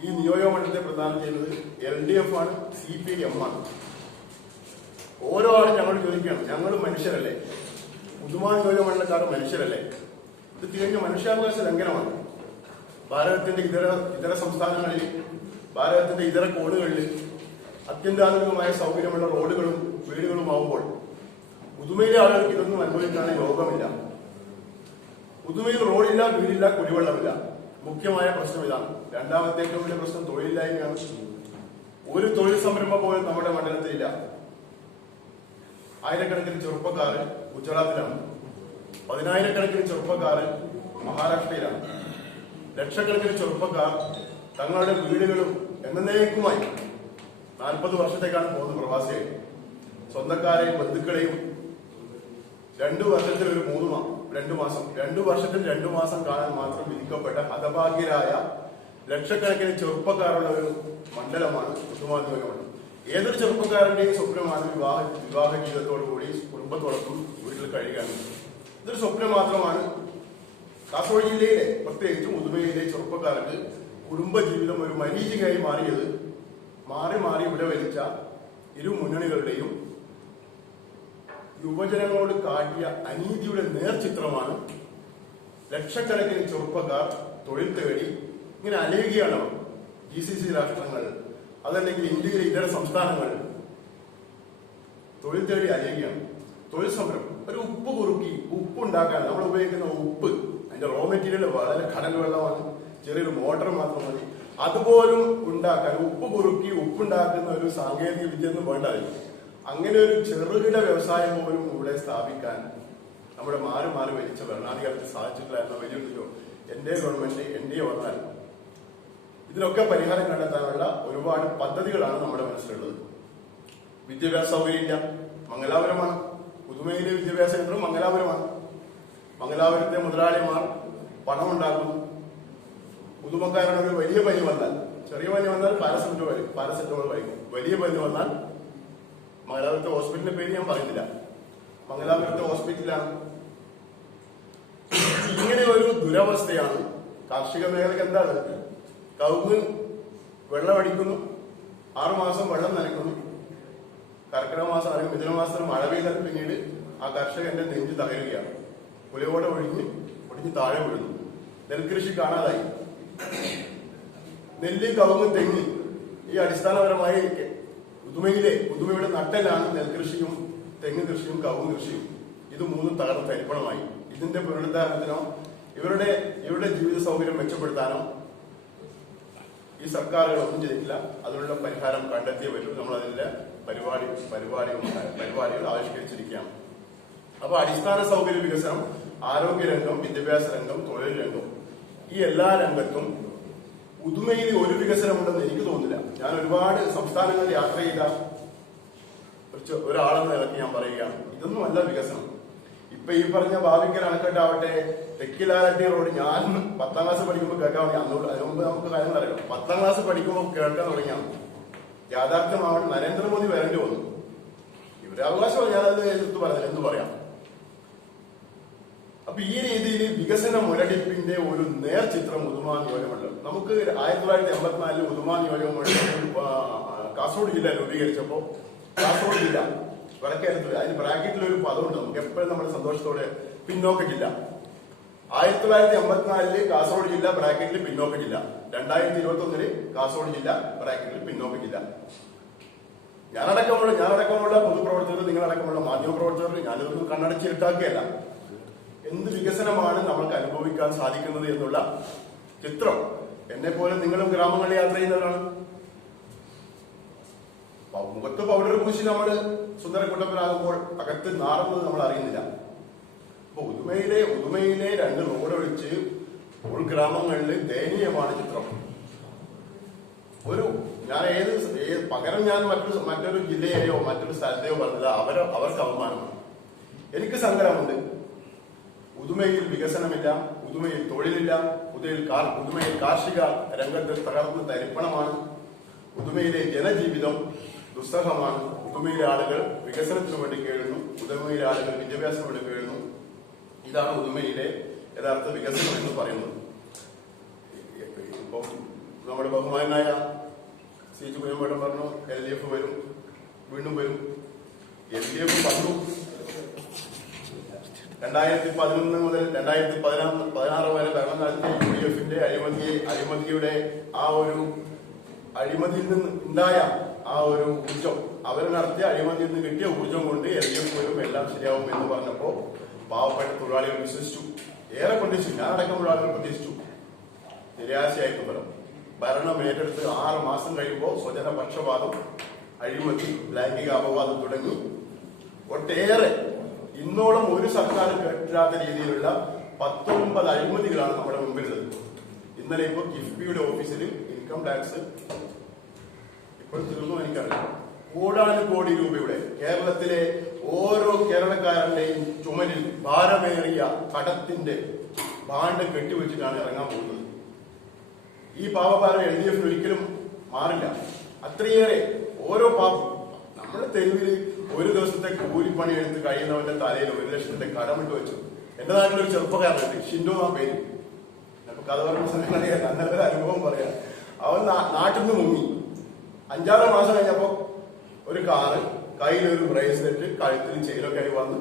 ഈ നിയോജക മണ്ഡലത്തെ പ്രദാനം ചെയ്യുന്നത് LDF ആണ്, CPIM ആണ്. ഓരോ ആളും ഞങ്ങൾ ചോദിക്കണം, ഞങ്ങൾ മനുഷ്യരല്ലേ? പുതുമ നിയോജക മണ്ഡലക്കാർ മനുഷ്യരല്ലേ? ഇത് തികഞ്ഞ മനുഷ്യാവകാശ ലംഘനമാണ്. ഭാരതത്തിന്റെ ഇതര സംസ്ഥാനങ്ങളിൽ, ഭാരതത്തിന്റെ ഇതര കോണുകളിൽ അത്യന്താധുനികമായ സൗകര്യമുള്ള റോഡുകളും വീടുകളും ആവുമ്പോൾ പുതുമയിലെ ആളുകൾക്ക് ഇതൊന്നും അനുഭവിക്കാൻ യോഗമില്ല. പുതുമയിൽ റോഡില്ല, വീടില്ല, കുടിവെള്ളമില്ല. മുഖ്യമായ പ്രശ്നം ഇതാണ്. രണ്ടാമത്തെ ഏറ്റവും വലിയ പ്രശ്നം തൊഴിലില്ലായ്മയാണ്. ഒരു തൊഴിൽ സംരംഭം പോലും നമ്മുടെ മണ്ഡലത്തിലില്ല. ആയിരക്കണക്കിന് ചെറുപ്പക്കാർ ഗുജറാത്തിലാണ്, 10,000-കണക്കിന് ചെറുപ്പക്കാർ മഹാരാഷ്ട്രയിലാണ്, ലക്ഷക്കണക്കിന് ചെറുപ്പക്കാർ തങ്ങളുടെ വീടുകളും എന്നേക്കുമായി 40 വർഷത്തേക്കാണ് പോകുന്നത് പ്രവാസിയായി. സ്വന്തക്കാരെയും ബന്ധുക്കളെയും 2 വർഷത്തിൽ ഒരു 2 മാസം 2 വർഷത്തിൽ 2 മാസം കാണാൻ മാത്രം വിധിക്കപ്പെട്ട ഹതഭാഗ്യരായ ലക്ഷക്കണക്കിന് ചെറുപ്പക്കാരുള്ള ഒരു മണ്ഡലമാണ് പുതുമ നിയോജകമണ്ഡലം. ഏതൊരു ചെറുപ്പക്കാരന്റെയും സ്വപ്നമാണ് വിവാഹ ജീവിതത്തോടുകൂടി കുടുംബത്തോടൊപ്പം വീട്ടിൽ കഴിയുകയാണ്. ഇതൊരു സ്വപ്നം മാത്രമാണ്. കാസർഗോഡ് ജില്ലയിലെ പ്രത്യേകിച്ച് പുതുമയിലെ ചെറുപ്പക്കാർക്ക് കുടുംബജീവിതം ഒരു മരീചികയായി മാറിയത് മാറി ഇവിടെ വലിച്ച ഇരു മുന്നണികളുടെയും യുവജനങ്ങളോട് കാട്ടിയ അനീതിയുടെ നേർചിത്രമാണ്. ലക്ഷക്കണക്കിന് ചെറുപ്പക്കാർ തൊഴിൽ തേടി ഇങ്ങനെ അലയുകയാണ്. GCC രാഷ്ട്രങ്ങൾ, അതല്ലെങ്കിൽ ഇന്ത്യയിലെ ഇതര സംസ്ഥാനങ്ങൾ തൊഴിൽ തേടി അലയുകയാണ്. തൊഴിൽ സംരംഭം, ഒരു ഉപ്പ് കുറുക്കി ഉപ്പുണ്ടാക്കാൻ നമ്മൾ ഉപയോഗിക്കുന്ന ഉപ്പ്, അതിന്റെ റോ മെറ്റീരിയൽ വളരെ കടൽ വെള്ളമാണ്, ചെറിയൊരു മോട്ടർ മാത്രം മതി. അതുപോലും ഉണ്ടാക്കാൻ ഉപ്പ് കുറുക്കി ഉപ്പുണ്ടാക്കുന്ന ഒരു സാങ്കേതിക വിദ്യ ഒന്നും വേണ്ടതില്ല. അങ്ങനെ ഒരു ചെറുകിട വ്യവസായം പോലും ഇവിടെ സ്ഥാപിക്കാൻ നമ്മുടെ മാറി വലിച്ച ഭരണാധികാരത്തിൽ സാധിച്ചിട്ടില്ല എന്ന വലിയൊരു എന്റെ ഗവൺമെന്റ് NDA വന്നാൽ ഇതിനൊക്കെ പരിഹാരം കണ്ടെത്താനുള്ള ഒരുപാട് പദ്ധതികളാണ് നമ്മുടെ മനസ്സിലുള്ളത്. വിദ്യാഭ്യാസ സൗകര്യമില്ല, മംഗലാപുരമാണ്. പുതുമയിലെ വിദ്യാഭ്യാസ കേന്ദ്രം മംഗലാപുരമാണ്. മംഗലാപുരത്തെ മുതലാളിമാർ പണം ഉണ്ടാക്കുന്നു. പുതുമക്കാരുടെ ഒരു വലിയ പനി വന്നാൽ, ചെറിയ പനി വന്നാൽ പാരസെറ്റമോൾ കഴിക്കും. വലിയ പനി വന്നാൽ മംഗലാപുരത്തെ ഹോസ്പിറ്റലിന്റെ പേര് ഞാൻ പറയുന്നില്ല, മംഗലാപുരത്തെ ഹോസ്പിറ്റലാണ്. ഇങ്ങനെ ഒരു ദുരവസ്ഥയാണ് കാർഷിക മേഖലയ്ക്ക്. എന്താണ്? കവുങ്ങ് വെള്ളമടിക്കുന്നു, 6 മാസം വെള്ളം നനയ്ക്കുന്നു, കർക്കിടക മാസം അല്ലെങ്കിൽ മിഥുന മാസത്തിൽ മഴ പെയ്താൽ പിന്നീട് ആ കർഷകന്റെ നെഞ്ച് തകരുകയാണ്. പുലയോടെ ഒടിഞ്ഞ് താഴെ വീഴുന്നു. നെൽകൃഷി കാണാതായി. നെല്ല്, കവുങ്ങ്, തെങ്ങ് ഈ അടിസ്ഥാനപരമായി പുതുമയുടെ നട്ടലാണ് നെൽകൃഷിയും തെങ്ങ് കൃഷിയും കവുങ്ങ് കൃഷിയും. ഇത് മൂന്നും തകർന്ന് തരിപ്പണമായി. ഇതിന്റെ പുനരുദ്ധാരണത്തിനോ ഇവരുടെ ജീവിത സൗകര്യം മെച്ചപ്പെടുത്താനോ ഈ സർക്കാരുകൾ ഒന്നും ചെയ്തിട്ടില്ല. അതിനുള്ള പരിഹാരം കണ്ടെത്തിയേ പറ്റൂ. നമ്മൾ അതിന്റെ പരിപാടികൾ ആവിഷ്കരിച്ചിരിക്കുകയാണ്. അപ്പൊ അടിസ്ഥാന സൗകര്യ വികസനം, ആരോഗ്യരംഗം, വിദ്യാഭ്യാസ രംഗം, തൊഴിൽ രംഗം, ഈ എല്ലാ രംഗത്തും പുതുമയിൽ ഒരു വികസനമുണ്ടെന്ന് എനിക്ക് തോന്നുന്നില്ല. ഞാൻ ഒരുപാട് സംസ്ഥാനങ്ങളിൽ യാത്ര ചെയ്ത ഒരാളെന്ന നിലയ്ക്ക് ഞാൻ പറയുകയാണ്, ഇതൊന്നുമല്ല വികസനം. ഇപ്പൊ ഈ പറഞ്ഞ ഭാവിക്കൽ അണക്കെട്ടാവട്ടെ, തെക്കിലാരട്ടി റോഡ്, ഞാൻ 10ാം ക്ലാസ് പഠിക്കുമ്പോൾ കേൾക്കാൻ തുടങ്ങി. അതിനു മുമ്പ് നമുക്ക് കാര്യങ്ങൾ അറിയാം. 10ാം ക്ലാസ് പഠിക്കുമ്പോൾ കേൾക്കാൻ തുടങ്ങിയാണ്. യാഥാർത്ഥ്യമാവട്ടെ, നരേന്ദ്രമോദി വരേണ്ടി വന്നു. ഇവരുടെ അവകാശമാണ്, ഞാനത് എതിർത്ത് പറഞ്ഞത്, എന്ത് പറയാം. അപ്പൊ ഈ രീതിയിൽ വികസന മുരടിപ്പിന്റെ ഒരു നേർചിത്രം ഉദുമ നിയോജകമണ്ഡലം. നമുക്ക് 1984 ഉദുമ നിയോജകമണ്ഡലം കാസർഗോഡ് ജില്ല രൂപീകരിച്ചപ്പോ, കാസർഗോഡ് ജില്ല വടക്കേരളത്തിൽ അതിന് ബ്രാക്കറ്റിൽ ഒരു പദമുണ്ട്, നമുക്ക് എപ്പോഴും നമ്മുടെ സന്തോഷത്തോടെ പിന്നോക്ക ജില്ല. 1984 കാസർഗോഡ് ജില്ല ബ്രാക്കറ്റിൽ പിന്നോക്ക ജില്ല. 2021 കാസർഗോഡ് ജില്ല ബ്രാക്കറ്റിൽ പിന്നോക്ക ജില്ല. ഞാനടക്കമുള്ള പൊതുപ്രവർത്തകർ, നിങ്ങളടക്കമുള്ള മാധ്യമപ്രവർത്തകർ, ഞാനിതൊന്നും കണ്ണടച്ചിട്ടാക്കുകയല്ല. എന്ത് വികസനമാണ് നമ്മൾക്ക് അനുഭവിക്കാൻ സാധിക്കുന്നത് എന്നുള്ള ചിത്രം. എന്നെ പോലെ നിങ്ങളും ഗ്രാമങ്ങളിൽ യാത്ര ചെയ്യുന്നവരാണ്. മുഖത്ത് പൗഡർ പൂശി നമ്മൾ സുന്ദരക്കുട്ടപ്പനാകുമ്പോൾ അകത്ത് നാറുന്നത് നമ്മൾ അറിയുന്നില്ല. അപ്പൊ ഉദുമയിലെ 2 റോഡ് ഒഴിച്ച് ഉൾഗ്രാമങ്ങളിൽ ദയനീയമാണ് ചിത്രം. ഞാൻ മറ്റൊരു ജില്ലയെയോ മറ്റൊരു സ്ഥലത്തെയോ പറഞ്ഞത് അവർക്ക് അവമാനമാണ്. എനിക്ക് സങ്കടമുണ്ട്. ഉദുമയിൽ വികസനമില്ല, ഉദുമയിൽ തൊഴിലില്ല, ഉദുമയിൽ കാർഷിക രംഗത്ത് തകർന്ന തരിപ്പണമാണ്. ഉദുമയിലെ ജനജീവിതം ദുസ്സഹമാണ്. ഉദുമയിലെ ആളുകൾ വികസനത്തിന് വേണ്ടി കേഴുന്നു, ഉദുമയിലെ ആളുകൾ വിദ്യാഭ്യാസത്തിന് വേണ്ടി കേഴുന്നു. ഇതാണ് ഉദുമയിലെ യഥാർത്ഥ വികസനം എന്ന് പറയുന്നത്. ഇപ്പം നമ്മുടെ ബഹുമാനായ സി കുഞ്ഞമ്പേട്ടൻ പറഞ്ഞു, LDF വരും, വീണ്ടും വരും. LDF വന്നു. 2011 മുതൽ 2016 വരെ ഭരണം നടത്തിയ UDFന്റെ അഴിമതിയുടെ ആ ഒരു അഴിമതിയിൽ നിന്ന് ഉണ്ടായ ആ ഒരു ഊർജം, അവർ നടത്തിയ അഴിമതിയിൽ നിന്ന് കിട്ടിയ ഊർജം കൊണ്ട് LDF വരും, എല്ലാം ശരിയാവും എന്ന് പറഞ്ഞപ്പോ പാവപ്പെട്ട തൊഴിലാളികൾ വിശ്വസിച്ചു. ഏറെ പ്രതീക്ഷിച്ചു. ഞാൻ അടക്കമുള്ള ആളുകൾ പ്രതീക്ഷിച്ചു. നിരാശയായിട്ട് ഭരണം ഏറ്റെടുത്ത് 6 മാസം കഴിയുമ്പോൾ സ്വജന പക്ഷപാതം, അഴിമതി, ലൈംഗിക അപവാദം തുടങ്ങി ഒട്ടേറെ ഇന്നോളം ഒരു സർക്കാർ കേട്ടില്ലാത്ത രീതിയിലുള്ള 19 അഴിമതികളാണ് നമ്മുടെ മുമ്പിലുള്ളത്. ഇന്നലെ ഇപ്പോൾ കിഫ്ബിയുടെ ഓഫീസിൽ ഇൻകം ടാക്സ് ഇപ്പോൾ തീർന്നു എനിക്കറിയാം. കോടാനുകോടി രൂപയുടെ കേരളത്തിലെ ഓരോ കേരളക്കാരന്റെയും ചുമലിൽ ഭാരമേറിയ കടത്തിന്റെ ഭാണ്ഡം കെട്ടിവെച്ചിട്ടാണ് ഇറങ്ങാൻ പോകുന്നത്. ഈ പാവഭാരം LDF ഒരിക്കലും മാറില്ല. അത്രയേറെ ഓരോ നമ്മുടെ തെരുവിൽ ഒരു ദിവസത്തെ കൂലിപ്പണി എടുത്ത് കഴിയുന്നവന്റെ തലയിൽ 1 ലക്ഷത്തിന്റെ കടമിട്ട് വെച്ചു. എന്റെ നാട്ടിലൊരു ചെറുപ്പക്കാരനുണ്ട്, ഷിൻഡോ ആ പേര്. അപ്പൊ കഥ പറഞ്ഞ സമയത്ത് നല്ലൊരു അനുഭവം പറയാം. അവൻ നാട്ടിൽ നിന്ന് മുങ്ങി. 5-6 മാസം കഴിഞ്ഞപ്പോ ഒരു കാറ്, കയ്യിലൊരു ബ്രേസ്ലെറ്റ്, കഴുത്തിൽ ചെയിലൊക്കെ ആയി വന്നു.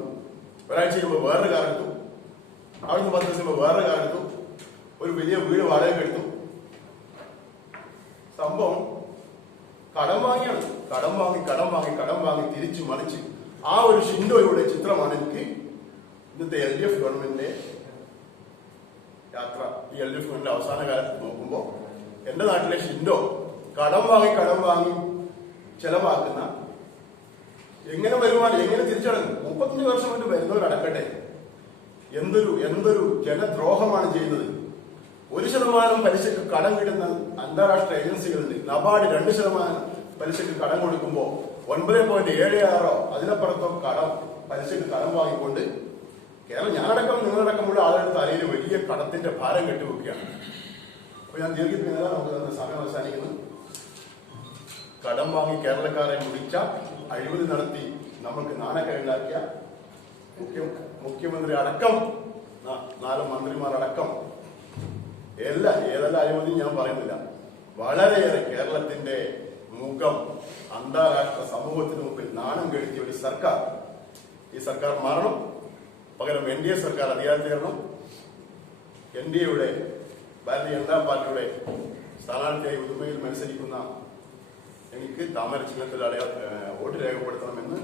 ഒരാഴ്ച കഴിയുമ്പോൾ വേറൊരു കാർ എടുത്തു. അവിടുന്ന് 10 ദിവസം കഴിയുമ്പോൾ വേറൊരു കാർ എടുത്തു. ഒരു വലിയ വീട് വാടകയ്ക്ക് എടുത്തു. സംഭവം കടം വാങ്ങിയാണ്. കടം വാങ്ങി തിരിച്ചു മറിച്ച് ആ ഒരു ഷിൻഡോയുടെ ചിത്രമാണ് എനിക്ക് ഇന്നത്തെ LDF ഗവൺമെന്റിന്റെ യാത്ര. ഈ LDF ഗവൺമെന്റ് അവസാന കാലത്ത് നോക്കുമ്പോൾ എന്റെ നാട്ടിലെ ഷിൻഡോ കടം വാങ്ങി ചെലവാക്കുന്ന എങ്ങനെ വരുമാനം, എങ്ങനെ തിരിച്ചടങ്ങും? 35 വർഷം കൊണ്ട് വരുന്നവരടക്കട്ടെ. എന്തൊരു ജനദ്രോഹമാണ് ചെയ്യുന്നത്. 1% പലിശക്ക് കടം കിട്ടുന്ന അന്താരാഷ്ട്ര ഏജൻസികളുണ്ട്. നബാർഡ് 2% പലിശക്ക് കടം കൊടുക്കുമ്പോൾ 9.76 അതിനപ്പുറത്തോ പലിശക്ക് കടം വാങ്ങിക്കൊണ്ട് കേരളം ഞാനടക്കം നിങ്ങളടക്കമുള്ള ആളുകളുടെ തലയിൽ വലിയ കടത്തിന്റെ ഭാരം കെട്ടിവെക്കുകയാണ്. അപ്പൊ ഞാൻ ദീർഘിപ്പിക്കുന്നില്ല, നമുക്ക് തന്നെ സമയം അവസാനിക്കുന്നു. കടം വാങ്ങി കേരളക്കാരെ മുടിച്ച, അഴിമതി നടത്തി നമ്മൾക്ക് നാണക്കേടുണ്ടാക്കിയ മുഖ്യമന്ത്രി അടക്കം 4 മന്ത്രിമാരടക്കം ഏതെല്ലാം അഴിമതി ഞാൻ പറയുന്നില്ല, വളരെയേറെ കേരളത്തിന്റെ മുഖം അന്താരാഷ്ട്ര സമൂഹത്തിന് മുമ്പിൽ നാണം കെടുത്തിയ ഒരു സർക്കാർ. ഈ സർക്കാർ മാറണം. പകരം NDA സർക്കാർ അധികാരത്തിൽ വരണം. NDAയുടെ ഭാരതീയ ജനതാ പാർട്ടിയുടെ സ്ഥാനാർത്ഥിയായി ഉദുമയിൽ മത്സരിക്കുന്ന എനിക്ക് താമര ചിഹ്നത്തിൽ വോട്ട് രേഖപ്പെടുത്തണമെന്ന്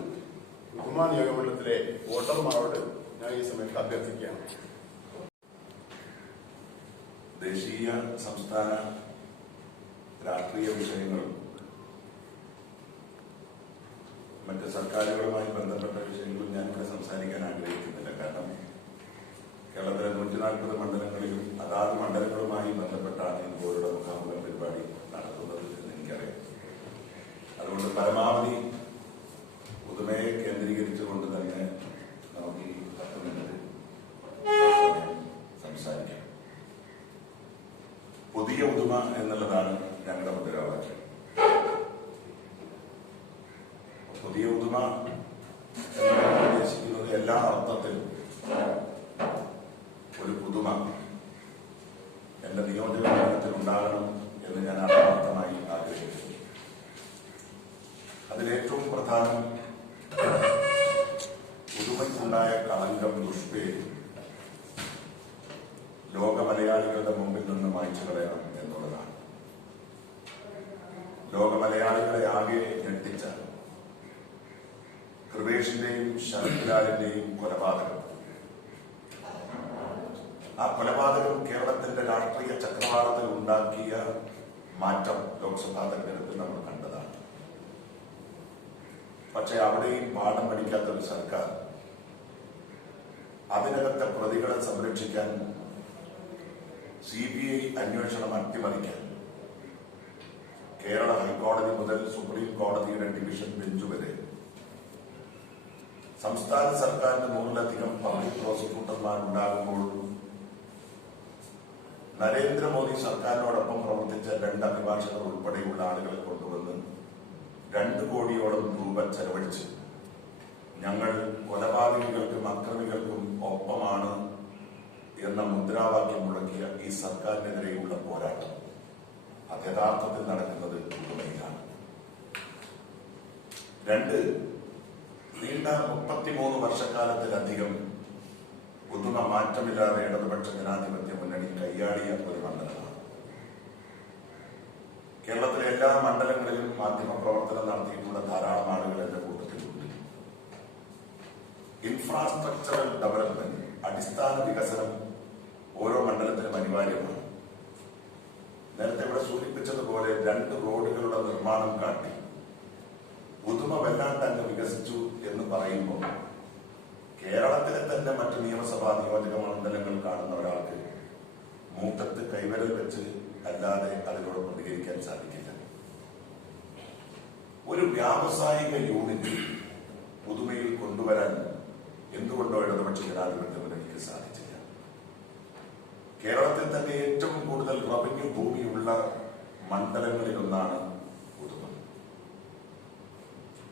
ഉദുമ നിയോജകമണ്ഡലത്തിലെ വോട്ടർമാരോട് ഞാൻ ഈ സമയത്ത് അഭ്യർത്ഥിക്കുകയാണ്. ദേശീയ സംസ്ഥാന രാഷ്ട്രീയ വിഷയങ്ങളും മറ്റ് സർക്കാരുകളുമായി ബന്ധപ്പെട്ട വിഷയങ്ങളും ഞാനിവിടെ സംസാരിക്കാൻ ആഗ്രഹിക്കുന്നില്ല. കാരണം കേരളത്തിലെ 140 മണ്ഡലങ്ങളിലും അതാത് മണ്ഡലങ്ങളുമായി ബന്ധപ്പെട്ടാണ് ഇതുപോലുള്ള മുഖാമുഖ പരിപാടി നടത്തുന്നത് എന്ന് എനിക്കറിയാം. അതുകൊണ്ട് പരമാവധി പുതുമയെ കേന്ദ്രീകരിച്ചുകൊണ്ട് തന്നെ നമുക്ക് ഈ 10 മിനിറ്റ് സംസാരിക്കാം. പുതിയ പുതുമ എന്നുള്ളതാണ് ഞങ്ങളുടെ മുദ്രാവാക്യം. പുതിയ പുതുമ എന്ന് ഉദ്ദേശിക്കുന്നത് എല്ലാ അർത്ഥത്തിലും ഒരു പുതുമ എന്റെ നിയോജകമണ്ഡലത്തിൽ ഉണ്ടാകണം എന്ന് ഞാൻ ആത്മാർത്ഥമായി ആഗ്രഹിക്കുന്നു. അതിലേറ്റവും പ്രധാനം പുതുമയ്ക്കുണ്ടായ കളങ്കം, ദുഷ്പേര് ലോക മലയാളികളുടെ മുമ്പിൽ നിന്ന് മായ്ച്ചു കളയണം എന്നുള്ളതാണ്. ലോക മലയാളികളെ ആകെ ഞെട്ടിച്ച കൃപേഷിന്റെയും ശരത്ലാലിന്റെയും കൊലപാതകം, ആ കൊലപാതകം കേരളത്തിന്റെ രാഷ്ട്രീയ ചക്രവാളത്തിൽ ഉണ്ടാക്കിയ മാറ്റം ലോക്സഭാ തെരഞ്ഞെടുപ്പിൽ നമ്മൾ കണ്ടതാണ്. പക്ഷെ അവിടെയും പാഠം പഠിക്കാത്ത ഒരു സർക്കാർ അതിനകത്തെ പ്രതികളെ സംരക്ഷിക്കാൻ CBI അന്വേഷണം അട്ടിമറിക്കാൻ കേരള ഹൈക്കോടതി മുതൽ സുപ്രീം കോടതിയുടെ ഡിവിഷൻ ബെഞ്ച് വരെ സംസ്ഥാന സർക്കാരിന് 100-ലധികം പബ്ലിക് പ്രോസിക്യൂട്ടർമാർ ഉണ്ടാകുമ്പോൾ നരേന്ദ്രമോദി സർക്കാരിനോടൊപ്പം പ്രവർത്തിച്ച 2 അഭിഭാഷകർ ഉൾപ്പെടെയുള്ള ആളുകളെ കൊണ്ടുവന്ന് 2 കോടിയോളം രൂപ ചെലവഴിച്ച് ഞങ്ങൾ കൊലപാതകികൾക്കും അക്രമികൾക്കും ഒപ്പമാണ് എന്ന മുദ്രാവാക്യം മുഴക്കിയ ഈ സർക്കാരിനെതിരെയുള്ള പോരാട്ടം അത് യഥാർത്ഥത്തിൽ നടക്കുന്നത് പുതുമയിലാണ്. 2, നീണ്ട 33 വർഷക്കാലത്തിലധികം പുതുമ മാറ്റമില്ലാതെ ഇടതുപക്ഷ ജനാധിപത്യ മുന്നണി കൈയാടിയ ഒരു മണ്ഡലമാണ്. കേരളത്തിലെ എല്ലാ മണ്ഡലങ്ങളിലും മാധ്യമ പ്രവർത്തനം നടത്തിയിട്ടുള്ള ധാരാളം ആളുകൾ എന്റെ കൂട്ടത്തിലുണ്ട്. ഇൻഫ്രാസ്ട്രക്ചറൽ ഡെവലപ്മെന്റ്, അടിസ്ഥാന വികസനം ഓരോ മണ്ഡലത്തിലും അനിവാര്യമാണ്. നേരത്തെ ഇവിടെ സൂചിപ്പിച്ചതുപോലെ 2 റോഡുകളുടെ നിർമ്മാണം കാട്ടി പുതുമ വല്ലാണ്ട് അങ്ങ് വികസിച്ചു എന്ന് പറയുമ്പോൾ കേരളത്തിലെ തന്നെ മറ്റ് നിയമസഭാ നിയോജക മണ്ഡലങ്ങൾ കാണുന്ന ഒരാൾക്ക് മൂക്കത്ത് കൈവിരൽ വെച്ച് അല്ലാതെ അതിനോട് പ്രതികരിക്കാൻ സാധിക്കില്ല. ഒരു വ്യാവസായിക യൂണിറ്റ് പുതുമയിൽ കൊണ്ടുവരാൻ എന്തുകൊണ്ടോ ഇടതുപക്ഷ ജനാധിപത്യ മുന്നണിക്ക് സാധിച്ചില്ല. കേരളത്തിൽ തന്നെ ഏറ്റവും കൂടുതൽ റവന്യൂ ഭൂമിയുള്ള മണ്ഡലങ്ങളിലൊന്നാണ് ഉദുമ.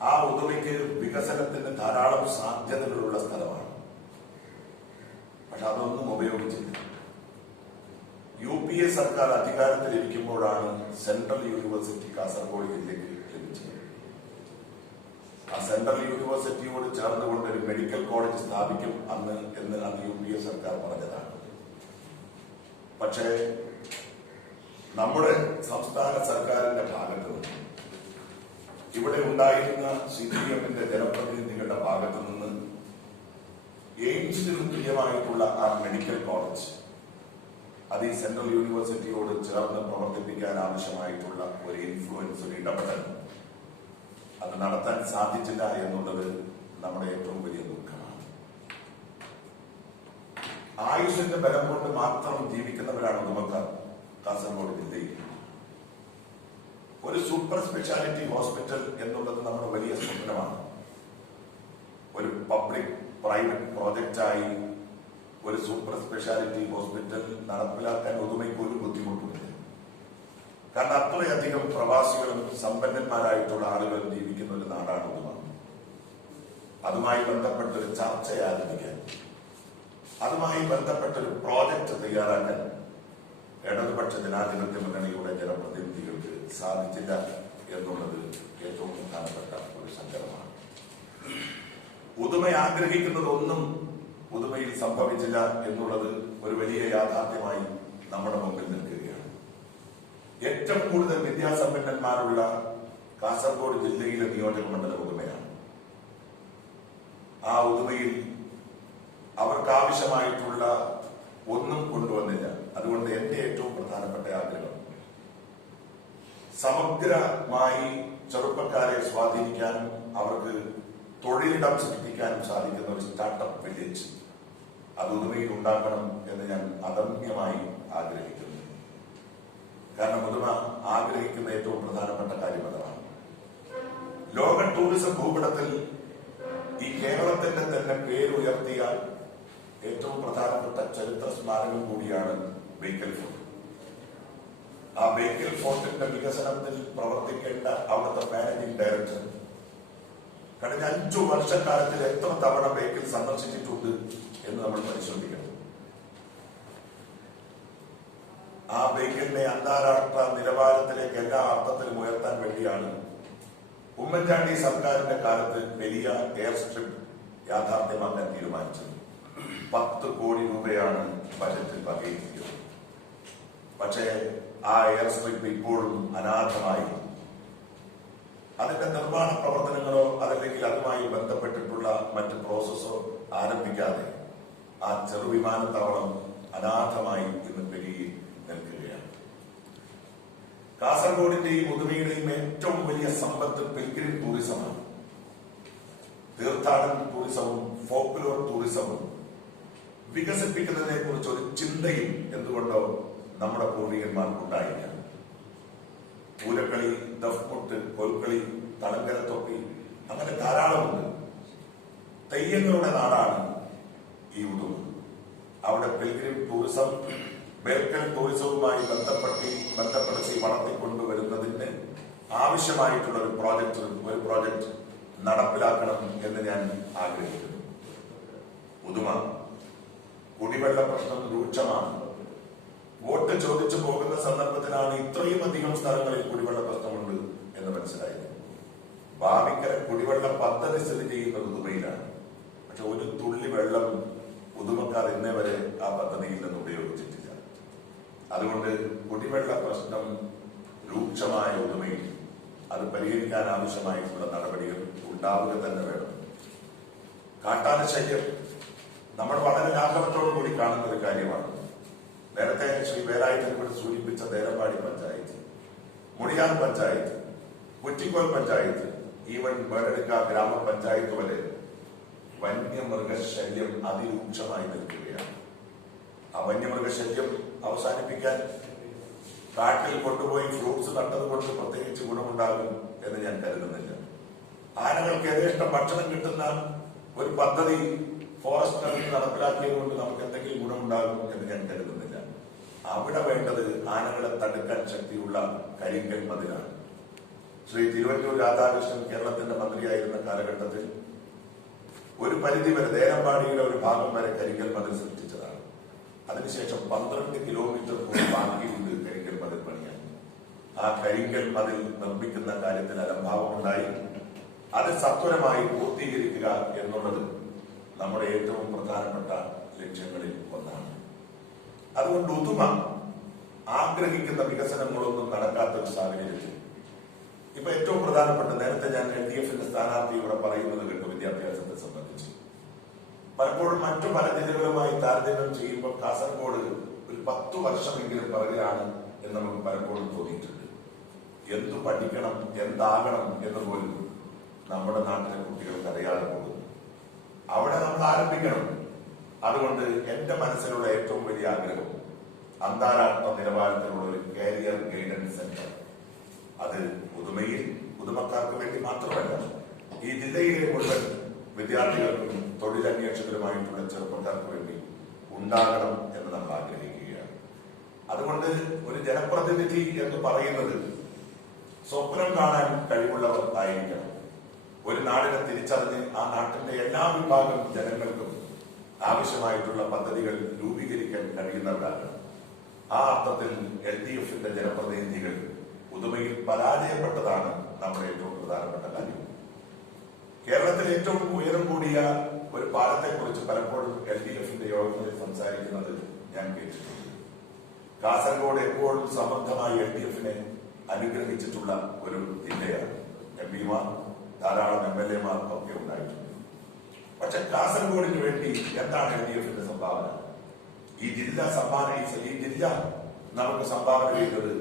ആ ഉദുമയ്ക്ക് വികസനത്തിന് ധാരാളം സാധ്യതകളുള്ള സ്ഥലമാണ്. പക്ഷെ അതൊന്നും ഉപയോഗിച്ചില്ല. UPA സർക്കാർ അധികാരത്തിലിരിക്കുമ്പോഴാണ് സെൻട്രൽ യൂണിവേഴ്സിറ്റി കാസർഗോഡ് ജില്ലയ്ക്ക് ലഭിച്ചത്. ആ സെൻട്രൽ യൂണിവേഴ്സിറ്റിയോട് ചേർന്നുകൊണ്ട് ഒരു മെഡിക്കൽ കോളേജ് സ്ഥാപിക്കും എന്ന് UPA സർക്കാർ പറഞ്ഞതാണ്. പക്ഷേ നമ്മുടെ സംസ്ഥാന സർക്കാരിന്റെ ഭാഗത്ത് നിന്ന്, ഇവിടെ ഉണ്ടായിരുന്ന CPM-ന്റെ ജനപ്രതിനിധികളുടെ ഭാഗത്തു നിന്ന് എയിംസിന് തുല്യമായിട്ടുള്ള ആ മെഡിക്കൽ കോളേജ് അത് ഈ സെൻട്രൽ യൂണിവേഴ്സിറ്റിയോട് ചേർന്ന് പ്രവർത്തിപ്പിക്കാൻ ആവശ്യമായിട്ടുള്ള ഒരു ഇൻഫ്ലുവൻസ്, ഒരു ഇടപെടൽ അത് നടത്താൻ സാധിച്ചില്ല എന്നുള്ളത് നമ്മുടെ ഏറ്റവും വലിയ ദുഃഖമാണ്. ആയുഷിന്റെ ബലം കൊണ്ട് മാത്രം ജീവിക്കുന്നവരാണ് ഉദുമക്കാർ കാസർഗോഡ് ജില്ലയിൽ. ഒരു സൂപ്പർ സ്പെഷ്യാലിറ്റി ഹോസ്പിറ്റൽ എന്നുള്ളത് നമ്മുടെ വലിയ സ്വപ്നമാണ്. ഒരു പബ്ലിക് പ്രൈവറ്റ് പ്രോജക്റ്റായി ഒരു സൂപ്പർ സ്പെഷ്യാലിറ്റി ഹോസ്പിറ്റൽ നടപ്പിലാക്കാൻ ഉദുമയ്ക്ക് ഒരു ബുദ്ധിമുട്ടുമില്ല. കാരണം അത്രയധികം പ്രവാസികളും സമ്പന്നന്മാരായിട്ടുള്ള ആളുകൾ ജീവിക്കുന്ന ഒരു നാടാണ് ഉദുമ. അതുമായി ബന്ധപ്പെട്ടൊരു ചർച്ച ആരംഭിക്കാൻ, അതുമായി ബന്ധപ്പെട്ടൊരു പ്രോജക്റ്റ് തയ്യാറാക്കാൻ ഇടതുപക്ഷ ജനാധിപത്യ മുന്നണിയുടെ ജനപ്രതിനിധികൾക്ക് സാധിച്ചില്ല എന്നുള്ളത് ഏറ്റവും പ്രധാനപ്പെട്ട ഒരു സങ്കടമാണ്. ഉദുമ ആഗ്രഹിക്കുന്നതൊന്നും ഉദുമയിൽ സംഭവിച്ചില്ല എന്നുള്ളത് ഒരു വലിയ യാഥാർത്ഥ്യമായി നമ്മുടെ മുമ്പിൽ നിൽക്കുകയാണ്. ഏറ്റവും കൂടുതൽ വിദ്യാസമ്പന്നന്മാരുള്ള കാസർഗോഡ് ജില്ലയിലെ നിയോജക മണ്ഡലം ഉദുമയാണ്. ആ ഉദുമയിൽ അവർക്ക് ആവശ്യമായിട്ടുള്ള ഒന്നും കൊണ്ടുവന്നില്ല. അതുകൊണ്ട് എന്റെ ഏറ്റവും പ്രധാനപ്പെട്ട ആഗ്രഹം സമഗ്രമായി ചെറുപ്പക്കാരെ സ്വാധീനിക്കാനും അവർക്ക് തൊഴിലിടം സൃഷ്ടിക്കാനും സാധിക്കുന്ന ഒരു സ്റ്റാർട്ടപ്പ് വില്ലേജ് അത് ഉദുമയിൽ ഉണ്ടാക്കണം എന്ന് ഞാൻ അദമ്യമായി ആഗ്രഹിക്കുന്നു. കാരണം ഉദുമ ആഗ്രഹിക്കുന്ന ഏറ്റവും പ്രധാനപ്പെട്ട കാര്യം അതാണ്. ലോക ടൂറിസം ഭൂപടത്തിൽ ഈ കേരളത്തിന്റെ തന്നെ പേരുയർത്തിയ ഏറ്റവും പ്രധാനപ്പെട്ട ചരിത്ര സ്മാരകം കൂടിയാണ് ബേക്കൽ ഫോർട്ട്. ആ ബേക്കൽ ഫോർട്ടിന്റെ വികസനത്തിൽ പ്രവർത്തിക്കേണ്ട അവിടുത്തെ മാനേജിംഗ് ഡയറക്ടർ കഴിഞ്ഞ 5 വർഷക്കാലത്തിൽ എത്ര തവണ ബേക്കൽ സന്ദർശിച്ചിട്ടുണ്ട് എന്ന് നമ്മൾ പരിശോധിക്കണം. ആ ബേക്കലിനെ അന്താരാഷ്ട്ര നിലവാരത്തിലേക്ക് എല്ലാ അർത്ഥത്തിലും ഉയർത്താൻ വേണ്ടിയാണ് ഉമ്മൻചാണ്ടി സർക്കാരിന്റെ കാലത്ത് വലിയ എയർ സ്ട്രിപ്പ് യാഥാർത്ഥ്യമാക്കാൻ തീരുമാനിച്ചത്. 10 കോടി രൂപയാണ് ബജറ്റിൽ വകയിരുത്തിയത്. പക്ഷേ ആ എയർ സ്ട്രിപ്പ് ഇപ്പോഴും അനാഥമായി. അതിന്റെ നിർമ്മാണ പ്രവർത്തനങ്ങളോ അതല്ലെങ്കിൽ അതുമായി ബന്ധപ്പെട്ടിട്ടുള്ള മറ്റ് പ്രോസസ്സോ ആരംഭിക്കാതെ ആ ചെറുവിമാനത്താവളം അനാഥമായി ഇന്ന് പെരുകി നിൽക്കുകയാണ്. കാസർഗോഡിന്റെയും ഉദുമയുടെയും ഏറ്റവും വലിയ സമ്പത്ത് പിൽഗ്രിം ടൂറിസമാണ്. തീർത്ഥാടന ടൂറിസവും ഫോക്ലോർ ടൂറിസവും വികസിപ്പിക്കുന്നതിനെ കുറിച്ച് ഒരു ചിന്തയും എന്തുകൊണ്ടോ നമ്മുടെ പൂർവികന്മാർക്കുണ്ടായില്ല. പൂരക്കളി, ദഫ്മുട്ട്, കോൽക്കളി, തളങ്കരത്തൊപ്പി അങ്ങനെ ധാരാളമുണ്ട്. തെയ്യങ്ങളുടെ നാടാണ് ഈ ഉദുമ. അവിടെ പിൽഗ്രിം ടൂറിസം ബേക്കൽ ടൂറിസവുമായി ബന്ധപ്പെടുത്തി വളർത്തിക്കൊണ്ടുവരുന്നതിന് ആവശ്യമായിട്ടുള്ള ഒരു പ്രോജക്റ്റ് നടപ്പിലാക്കണം എന്ന് ഞാൻ ആഗ്രഹിക്കുന്നു. ഉദുമ കുടിവെള്ള പ്രശ്നം രൂക്ഷമാണ്. വോട്ട് ചോദിച്ചു പോകുന്ന സന്ദർഭത്തിലാണ് ഇത്രയും അധികം സ്ഥലങ്ങളിൽ കുടിവെള്ള പ്രശ്നമുണ്ട് എന്ന് മനസ്സിലായത്. ഭാവിക്കര കുടിവെള്ള പദ്ധതി സ്ഥിതി ചെയ്യുന്നത് ഉദുമയിലാണ്. പക്ഷെ ഒരു തുള്ളി വെള്ളം ഉദുമക്കാർ ഇന്നേ വരെ ആ പദ്ധതിയിൽ നിന്ന് ഉപയോഗിച്ചിട്ടില്ല. അതുകൊണ്ട് കുടിവെള്ള പ്രശ്നം രൂക്ഷമായ ഉദുമയിൽ അത് പരിഹരിക്കാൻ ആവശ്യമായിട്ടുള്ള നടപടികൾ ഉണ്ടാവുക തന്നെ വേണം. കാട്ടാന ശല്യം നമ്മൾ വളരെ ലാഘവത്തോടു കൂടി കാണുന്ന ഒരു കാര്യമാണ്. നേരത്തെ ശ്രീ വേലായുധൻ ഇവിടെ സൂചിപ്പിച്ച ദേലമ്പാടി പഞ്ചായത്ത്, മുടിയാൻ പഞ്ചായത്ത്, കുറ്റിക്കോൽ പഞ്ചായത്ത്, ഈവൻ വേടെടുക്ക ഗ്രാമപഞ്ചായത്ത് വരെ വന്യമൃഗശല്യം അതിരൂക്ഷമായി നിൽക്കുകയാണ്. ആ വന്യമൃഗശല്യം അവസാനിപ്പിക്കാൻ കാട്ടിൽ കൊണ്ടുപോയി ഫ്രൂട്ട്സ് നട്ടതുകൊണ്ട് പ്രത്യേകിച്ച് ഗുണമുണ്ടാകും എന്ന് ഞാൻ കരുതുന്നില്ല. ആനകൾക്ക് യഥേഷ്ടം ഭക്ഷണം കിട്ടുന്ന ഒരു പദ്ധതി ഫോറസ്റ്റ് നടപ്പിലാക്കിയത് കൊണ്ട് നമുക്ക് എന്തെങ്കിലും ഗുണമുണ്ടാകും എന്ന് ഞാൻ കരുതുന്നില്ല. അവിടെ വേണ്ടത് ആനകളെ തടുക്കാൻ ശക്തിയുള്ള കരിങ്കൽ മതിലാണ്. ശ്രീ തിരുവഞ്ചൂർ രാധാകൃഷ്ണൻ കേരളത്തിന്റെ മന്ത്രിയായിരുന്ന കാലഘട്ടത്തിൽ ഒരു പരിധിവരെ ദേലമ്പാടിയുടെ ഒരു ഭാഗം വരെ കരിങ്കൽ മതിൽ സൃഷ്ടിച്ചതാണ്. അതിനുശേഷം 12 കിലോമീറ്റർ കൂടി ബാക്കിയുണ്ട് കരിങ്കൽ മതിൽ പണിയാൻ. ആ കരിങ്കൽ മതിൽ നിർമ്മിക്കുന്ന കാര്യത്തിൽ അലംഭാവമുണ്ടായി. അത് സത്വരമായി പൂർത്തീകരിക്കുക എന്നുള്ളത് നമ്മുടെ ഏറ്റവും പ്രധാനപ്പെട്ട ലക്ഷ്യങ്ങളിൽ ഒന്നാണ്. അതുകൊണ്ട് ഉദുമ ആഗ്രഹിക്കുന്ന വികസനങ്ങളൊന്നും നടക്കാത്തൊരു സാഹചര്യത്തിൽ ഇപ്പൊ ഏറ്റവും പ്രധാനപ്പെട്ട, നേരത്തെ ഞാൻ LDF സ്ഥാനാർത്ഥി ഇവിടെ പറയുന്നത് കേട്ടു വിദ്യാഭ്യാസത്തെ സംബന്ധിച്ച്. പലപ്പോഴും മറ്റു പല ജില്ലകളുമായി താരതമ്യം ചെയ്യുമ്പോൾ കാസർഗോഡ് ഒരു 10 വർഷമെങ്കിലും പിറകിലാണ് എന്ന് നമുക്ക് പലപ്പോഴും തോന്നിയിട്ടുണ്ട്. എന്തു പഠിക്കണം, എന്താകണം എന്ന് പോലും നമ്മുടെ നാട്ടിലെ കുട്ടികൾക്ക് അറിയാതെ പോകുന്നു. അവിടെ നമ്മൾ ആരംഭിക്കണം. അതുകൊണ്ട് എന്റെ മനസ്സിലുള്ള ഏറ്റവും വലിയ ആഗ്രഹം അന്താരാഷ്ട്ര നിലവാരത്തിലുള്ള ഒരു കരിയർ ഗൈഡൻസ് സെന്റർ. അത് ഉദുമയിൽ ഉദുമക്കാർക്ക് വേണ്ടി മാത്രമല്ല, ഈ ജില്ലയിലെ മുഴുവൻ വിദ്യാർത്ഥികൾക്കും തൊഴിലന്വേഷകരുമായിട്ടുള്ള ചെറുപ്പക്കാർക്ക് വേണ്ടി ഉണ്ടാകണം എന്ന് നമ്മൾ ആഗ്രഹിക്കുകയാണ്. അതുകൊണ്ട് ഒരു ജനപ്രതിനിധി എന്ന് പറയുന്നത് സ്വപ്നം കാണാൻ കഴിവുള്ളവർ ആയിരിക്കണം. ഒരു നാടിനെ തിരിച്ചറിഞ്ഞ് ആ നാട്ടിന്റെ എല്ലാ വിഭാഗം ജനങ്ങൾക്കും ആവശ്യമായിട്ടുള്ള പദ്ധതികൾ രൂപീകരിക്കാൻ കഴിയുന്നവരാണ്. ആ അർത്ഥത്തിൽ LDFന്റെ ജനപ്രതിനിധികൾ പുതുമയിൽ പരാജയപ്പെട്ടതാണ് നമ്മുടെ ഏറ്റവും പ്രധാനപ്പെട്ട കാര്യം. കേരളത്തിൽ ഏറ്റവും ഉയരം കൂടിയ ഒരു പാലത്തെക്കുറിച്ച് പലപ്പോഴും LDFന്റെ യോഗങ്ങളിൽ സംസാരിക്കുന്നത് ഞാൻ കേട്ടിട്ടുണ്ട്. കാസർഗോഡ് എപ്പോഴും സമർത്ഥമായി LDFനെ അനുഗ്രഹിച്ചിട്ടുള്ള ഒരു ജില്ലയാണ്. MP-മാർ, ധാരാളം MLA-മാർ ഒക്കെ ഉണ്ടായിട്ടുണ്ട്. പക്ഷെ കാസർഗോഡിന് വേണ്ടി എന്താണ് LDFന്റെ സംഭാവന? ഈ ജില്ല നമുക്ക് സംഭാവന ചെയ്തത്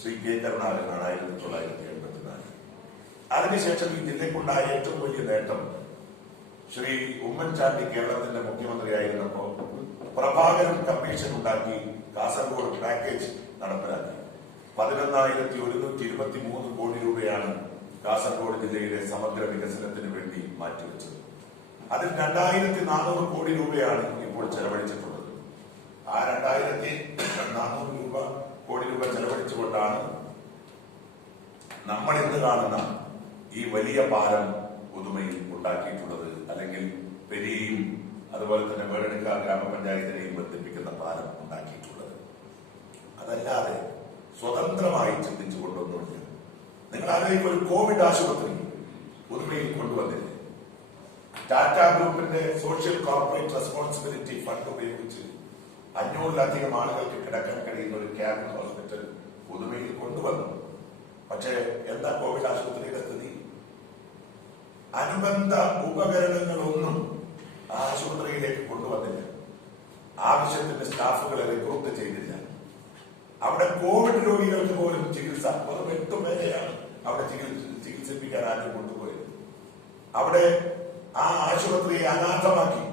ശ്രീ K. കരുണാകരനാണ് 1984. അതിനുശേഷം ഈ ജില്ലയ്ക്കുണ്ടായ ഏറ്റവും വലിയ നേട്ടം ശ്രീ ഉമ്മൻചാണ്ടി കേരളത്തിന്റെ മുഖ്യമന്ത്രിയായിരുന്നപ്പോൾ പ്രഭാകരൻ കമ്മീഷൻ ഉണ്ടാക്കി കാസർഗോഡ് പാക്കേജ് നടപ്പിലാക്കി. 11,123 കോടി രൂപയാണ് കാസർഗോഡ് ജില്ലയുടെ സമഗ്ര വികസനത്തിന് വേണ്ടി മാറ്റിവെച്ചത്. അതിൽ 2,400 കോടി രൂപയാണ് ഇപ്പോൾ ചെലവഴിച്ചിട്ടുള്ളത്. ആ 2,400 കോടി രൂപ ചെലവഴിച്ചുകൊണ്ടാണ് നമ്മൾ ഇന്ന് കാണുന്ന ഈ വലിയ പാലം പുതുമയിൽ ഉണ്ടാക്കിയിട്ടുള്ളത്. അല്ലെങ്കിൽ പെരിയും അതുപോലെ തന്നെ വേടനിക്ക ഗ്രാമപഞ്ചായത്തിനെയും ബന്ധിപ്പിക്കുന്ന പാലം ഉണ്ടാക്കിയിട്ടുള്ളത്. അതല്ലാതെ സ്വതന്ത്രമായി ചിന്തിച്ചുകൊണ്ടൊന്നുമില്ല. നിങ്ങൾ ആലോചിക്കും, ഒരു കോവിഡ് ആശുപത്രി പുതുമയിൽ കൊണ്ടുവന്നില്ലേ? ടാറ്റ ഗ്രൂപ്പിന്റെ സോഷ്യൽ കോർപ്പറേറ്റ് റെസ്പോൺസിബിലിറ്റി ഫണ്ട് ഉപയോഗിച്ച് 500-ലധികം ആളുകൾക്ക് കിടക്കാൻ കഴിയുന്ന ഒരു ക്യാബിൻ ഹോസ്പിറ്റൽ പുതുമയിൽ കൊണ്ടുവന്നു. പക്ഷേ എന്താ കോവിഡ് ആശുപത്രിയുടെ സ്ഥിതി? അനുബന്ധ ഉപകരണങ്ങളൊന്നും ആശുപത്രിയിലേക്ക് കൊണ്ടുവന്നില്ല. ആവശ്യത്തിന് സ്റ്റാഫുകളെ റിക്രൂട്ട് ചെയ്തില്ല. അവിടെ കോവിഡ് രോഗികൾക്ക് പോലും ചികിത്സ 8 പേരെയാണ് അവിടെ ചികിത്സിപ്പിക്കാൻ ആരും കൊണ്ടുപോയത്. അവിടെ ആ ആശുപത്രിയെ അനാഥമാക്കി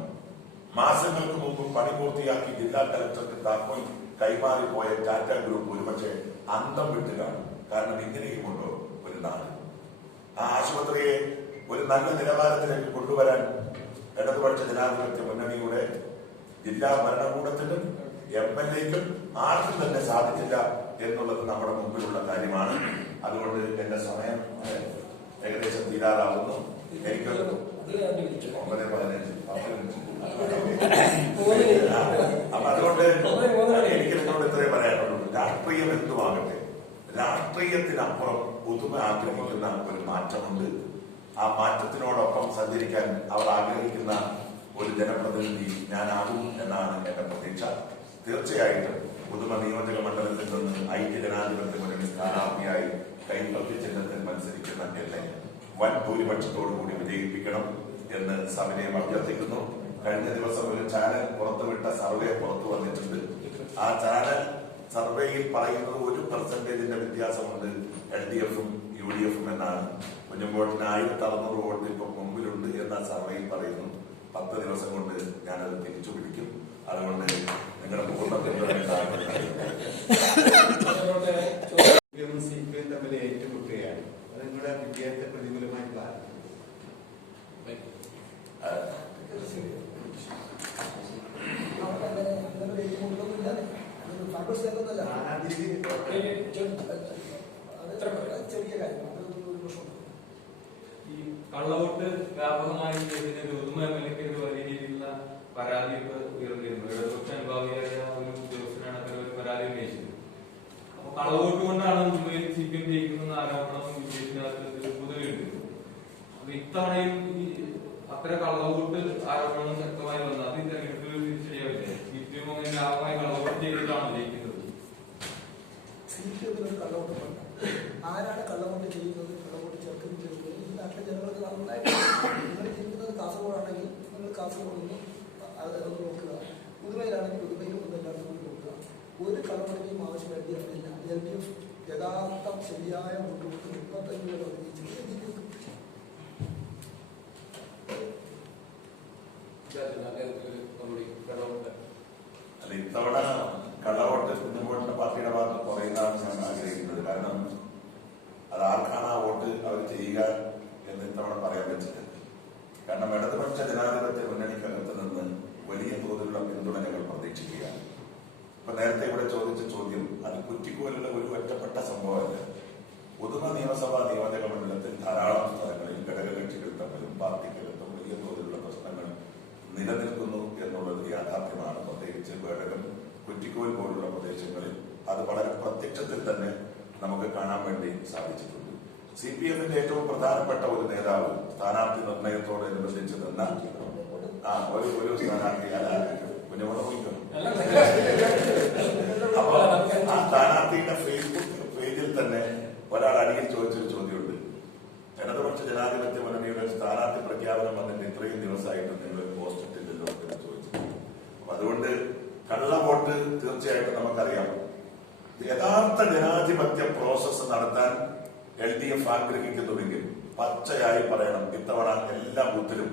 മാസങ്ങൾക്ക് മുമ്പ് പണി പൂർത്തിയാക്കി ജില്ലാ കലക്ടർക്ക് താക്കോൽ കൈമാറിപ്പോയ ടാറ്റ ഗ്രൂപ്പ് ഒരുപക്ഷെ അന്തം വിട്ട് കാണും. കാരണം ഇങ്ങനെയുമുണ്ടോ ഒരു നാട്? ആ ആശുപത്രിയെ ഒരു നല്ല നിലവാരത്തിലേക്ക് കൊണ്ടുവരാൻ ഇടതുപക്ഷ ജനാധിപത്യ മുന്നണിയുടെ ജില്ലാ ഭരണകൂടത്തിനും MLA-ക്കും ആർക്കും തന്നെ സാധിച്ചില്ല എന്നുള്ളത് നമ്മുടെ മുമ്പിലുള്ള കാര്യമാണ്. അതുകൊണ്ട് എന്റെ സമയം ഏകദേശം തീരാറാവുന്നു. എനിക്ക് 9:15 അപ്പൊ അതുകൊണ്ട് എനിക്ക് നിങ്ങളോട് ഇത്രയും പറയാനുള്ളൂ. രാഷ്ട്രീയം എന്തുമാകട്ടെ, രാഷ്ട്രീയത്തിനപ്പുറം പുതുമ ആഗ്രഹിക്കുന്ന ഒരു മാറ്റമുണ്ട്. ആ മാറ്റത്തിനോടൊപ്പം സഞ്ചരിക്കാൻ അവർ ആഗ്രഹിക്കുന്ന ഒരു ജനപ്രതിനിധി ഞാനാകും എന്നാണ് എന്റെ പ്രതീക്ഷ. തീർച്ചയായിട്ടും പുതുമ നിയോജക മണ്ഡലത്തിൽ നിന്ന് ഐക്യജനാധിപത്യ മുന്നണി സ്ഥാനാർത്ഥിയായി കൈപ്പത്തി ചിഹ്നത്തിൽ മത്സരിക്കുന്ന എന്നെ വൻ ഭൂരിപക്ഷത്തോടുകൂടി വിജയിപ്പിക്കണം എന്ന് സവിനയം അഭ്യർത്ഥിക്കുന്നു. കഴിഞ്ഞ ദിവസം ഒരു ചാനൽ പുറത്തുവിട്ട സർവേ പുറത്തു വന്നിട്ടുണ്ട്. ആ ചാനൽ സർവേയിൽ പറയുന്നത് 1% വ്യത്യാസമുണ്ട് LDF-ഉം UDF-ഉം എന്നാണ്. കുഞ്ഞമ്പോട്ടിന് 1,600 വോട്ട് ഇപ്പൊ മുമ്പിലുണ്ട് എന്ന സർവേയിൽ പറയുന്നു. 10 ദിവസം കൊണ്ട് ഞാനത് തിരിച്ചു പിടിക്കും. അതുകൊണ്ട് നിങ്ങളുടെ പൂർണ്ണത്തിൽ തമ്മിൽ ഏറ്റുമുട്ടുകയാണ്. അത് നിങ്ങളുടെ വിജയത്തെ പ്രതികൂലമായി ബാധിക്കും. ചെറിയ കാര്യം, ഒരു പ്രശ്നം. ഈ കള്ളവോട്ട് വ്യാപകമായി പുതുമ MLA-ക്ക് വലിയ രീതിയിലുള്ള പരാതി ഉയർന്നിരുന്നു. ഇടതുപക്ഷ അനുഭാവിയായ ഒരു ഉദ്യോഗസ്ഥനാണ് ഒരു പരാതി ഉന്നയിച്ചത്. അപ്പൊ കള്ളവോട്ട് കൊണ്ടാണ് പുതുമയിൽ CPM ജയിക്കുന്ന ആരോപണം വിജയിച്ചതിനകത്ത് പൊതുവെയുണ്ട്. അപ്പൊ ഇത്തവണയും ഈ അത്തരം കള്ളവോട്ട് ആരോപണം ശക്തമായി വന്നത് അത് ഈ തെരഞ്ഞെടുപ്പിൽ തിരിച്ചടിയാവില്ലേ? CPM അങ്ങനെ വ്യാപകമായി കള്ളവോട്ട് ചെയ്തിട്ടാണ് ജയിക്കുന്നത്. CPM കള്ളവോട്ട് ആരാണ് കള്ളവോട്ട് ചെയ്യുന്നത്, കള്ളവോട്ട് ചേർക്കുന്നത്? ഈ നാട്ടിലെ ജനങ്ങൾക്ക് നന്നായിട്ട് നിങ്ങൾ ജീവിക്കുന്നത് കാസർഗോഡാണെങ്കിൽ നിങ്ങൾ കാസർഗോഡ് നിന്ന് അതൊന്ന് നോക്കുക. പുതുമയിലാണെങ്കിൽ പുതുമയിൽ ഒന്നെല്ലാവർക്കും നോക്കുക. ഒരു കള്ളവോട്ടിനെയും ആവശ്യമായിട്ട് ഇല്ല. LDF യഥാർത്ഥം ശരിയായ വോട്ട് 35 അല്ല, ഇത്തവണ കള്ളവോട്ട് കുഞ്ഞമ്പോട്ടിന്റെ പാർട്ടിയുടെ ഭാഗത്ത് കുറയുന്നതാണ് ഞാൻ ആഗ്രഹിക്കുന്നത്. കാരണം അത് ആർക്കാണ് ആ വോട്ട് അവർ ചെയ്യുക എന്ന് ഇത്തവണ പറയാൻ പറ്റില്ല. കാരണം ഇടതുപക്ഷ ജനാധിപത്യ മുന്നണിക്കകത്ത് നിന്ന് വലിയ തോതിലുള്ള പിന്തുണകൾ പ്രതീക്ഷിക്കുന്നു. നേരത്തെ ഇവിടെ ചോദിച്ച ചോദ്യം അത് കുറ്റിക്കോലിലെ ഒരു ഒറ്റപ്പെട്ട സംഭവമല്ല. ഉദുമ നിയമസഭാ നിയോജക മണ്ഡലത്തിൽ ധാരാളം സ്ഥലങ്ങളിൽ ഘടകകക്ഷികൾ തമ്മിലും പാർട്ടിക്കകത്തും വലിയ തോതിലുള്ള പ്രശ്നങ്ങൾ നിലനിൽക്കുന്നു എന്നുള്ളത് യാഥാർത്ഥ്യമാണ്. പ്രത്യേകിച്ച് വേടകം, കുറ്റിക്കോൽ പോലുള്ള പ്രദേശങ്ങളിൽ അത് വളരെ പ്രത്യക്ഷത്തിൽ തന്നെ നമുക്ക് കാണാൻ വേണ്ടി സാധിച്ചിട്ടുണ്ട്. CPM-ന്റെ ഏറ്റവും പ്രധാനപ്പെട്ട ഒരു നേതാവ് സ്ഥാനാർത്ഥി നിർണയത്തോടനുബന്ധിച്ച് നിന്ന ഒരു സ്ഥാനാർത്ഥി കുഞ്ഞുമുള പോയിക്കണം. അപ്പൊ ആ സ്ഥാനാർത്ഥിയുടെ ഫേസ്ബുക്ക് പേജിൽ തന്നെ ഒരാൾ അടിയിൽ ചോദിച്ചൊരു ചോദ്യമുണ്ട്. ഇടതുപക്ഷ ജനാധിപത്യ മുന്നണിയുടെ സ്ഥാനാർത്ഥി പ്രഖ്യാപനം വന്നിട്ട് ഇത്രയും ദിവസമായിട്ട് നിങ്ങൾ പോസ്റ്റ് ഇട്ടില്ലല്ലോ എന്ന് ചോദിച്ചു. അപ്പൊ അതുകൊണ്ട് കള്ളവോട്ട് തീർച്ചയായിട്ടും നമുക്കറിയാം. യഥാർത്ഥ ജനാധിപത്യ പ്രോസസ് നടത്താൻ LDF ആഗ്രഹിക്കുന്നുവെങ്കിൽ പച്ചയായി പറയണം, ഇത്തവണ എല്ലാ ബൂത്തിലും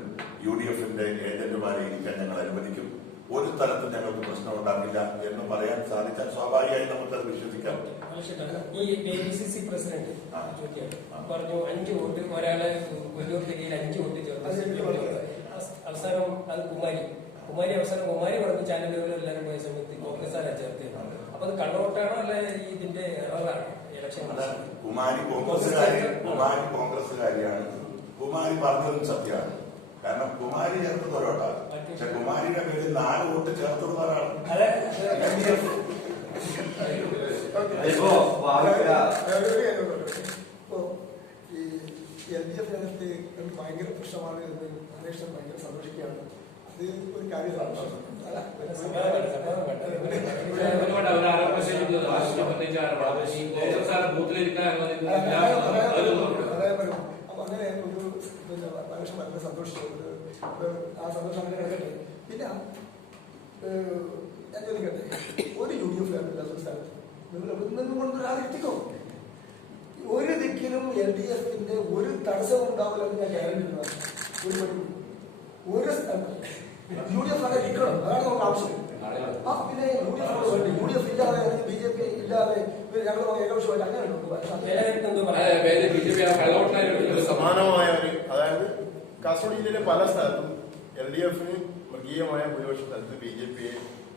UDF-ന്റെ ഏജന്റുമാരെ ഇരിക്കാൻ ഞങ്ങൾ അനുവദിക്കും, ഒരു തരത്തിൽ ഞങ്ങൾക്ക് പ്രശ്നം ഉണ്ടാക്കില്ല എന്ന് പറയാൻ സാധിച്ചാൽ സ്വാഭാവികമായി നമുക്കത് വിശ്വസിക്കാം. ഈ ABCC പ്രസിഡന്റ് പറഞ്ഞു 5 വോട്ട് ഒരാളെ വലിയ കീഴിൽ 5 വോട്ട് ചേർത്ത് അവസാനം അത് കുമാരി അവസാനം കുമാരി പറഞ്ഞു ചാനലുകളിൽ എല്ലാവരും പോയ സമയത്ത് കോൺഗ്രസ്സാരാ ചേർത്ത്. അപ്പൊ അത് കള്ളവോട്ടാണോ അല്ല ഇതിന്റെ എററാണോ? കുമാരി കോൺഗ്രസ്സുകാരിയാണ്. കുമാരി പറഞ്ഞതും സത്യമാണ്. കാരണം കുമാരി ചേർത്തത് ഒരോട്ടാണ്. പക്ഷെ കുമാരിയുടെ പേരിൽ 4 വോട്ട് ചേർത്തത് ഒരാളാണ്. ഇപ്പോ ഈ LDF രംഗത്ത് ഭയങ്കര പ്രശ്നമാണ് എന്ന് അന്വേഷണം ഭയങ്കര സന്തോഷിക്കുകയാണ്. അത് ഒരു കാര്യമാണ്. അപ്പൊ അങ്ങനെ ഒരു അന്വേഷണം ഭയങ്കര സന്തോഷിച്ചു. ആ സന്തോഷം അങ്ങനെ കിടക്കട്ടെ. പിന്നെ ഞാൻ ചോദിക്കട്ടെ, ഒരു UDF ഒരു സ്ഥലത്ത് നിങ്ങൾ കൊണ്ടൊരാൾ എത്തിക്കോ, ഒരു ദിക്കിലും LDF-ന്റെ ഒരു തടസ്സവും ഉണ്ടാവില്ലെന്ന് ഞാൻ ഗ്യാരണ്ടി ഒരു മണി ഒരു സ്ഥലത്ത് UDF അവിടെ നിൽക്കണം. അതാണ് നമുക്ക് ആവശ്യം. പിന്നെ UDF ഇല്ലാതെ BJP ഇല്ലാതെ ഞങ്ങൾ ഏകപക്ഷമായിട്ട് അങ്ങനെ സമാനമായ ഒരു, അതായത് കാസർഗോഡ് ജില്ലയിലെ പല സ്ഥലത്തും LDF-ന് മൃഗീയമായ ഭൂരിപക്ഷ സ്ഥലത്ത് BJP-യെ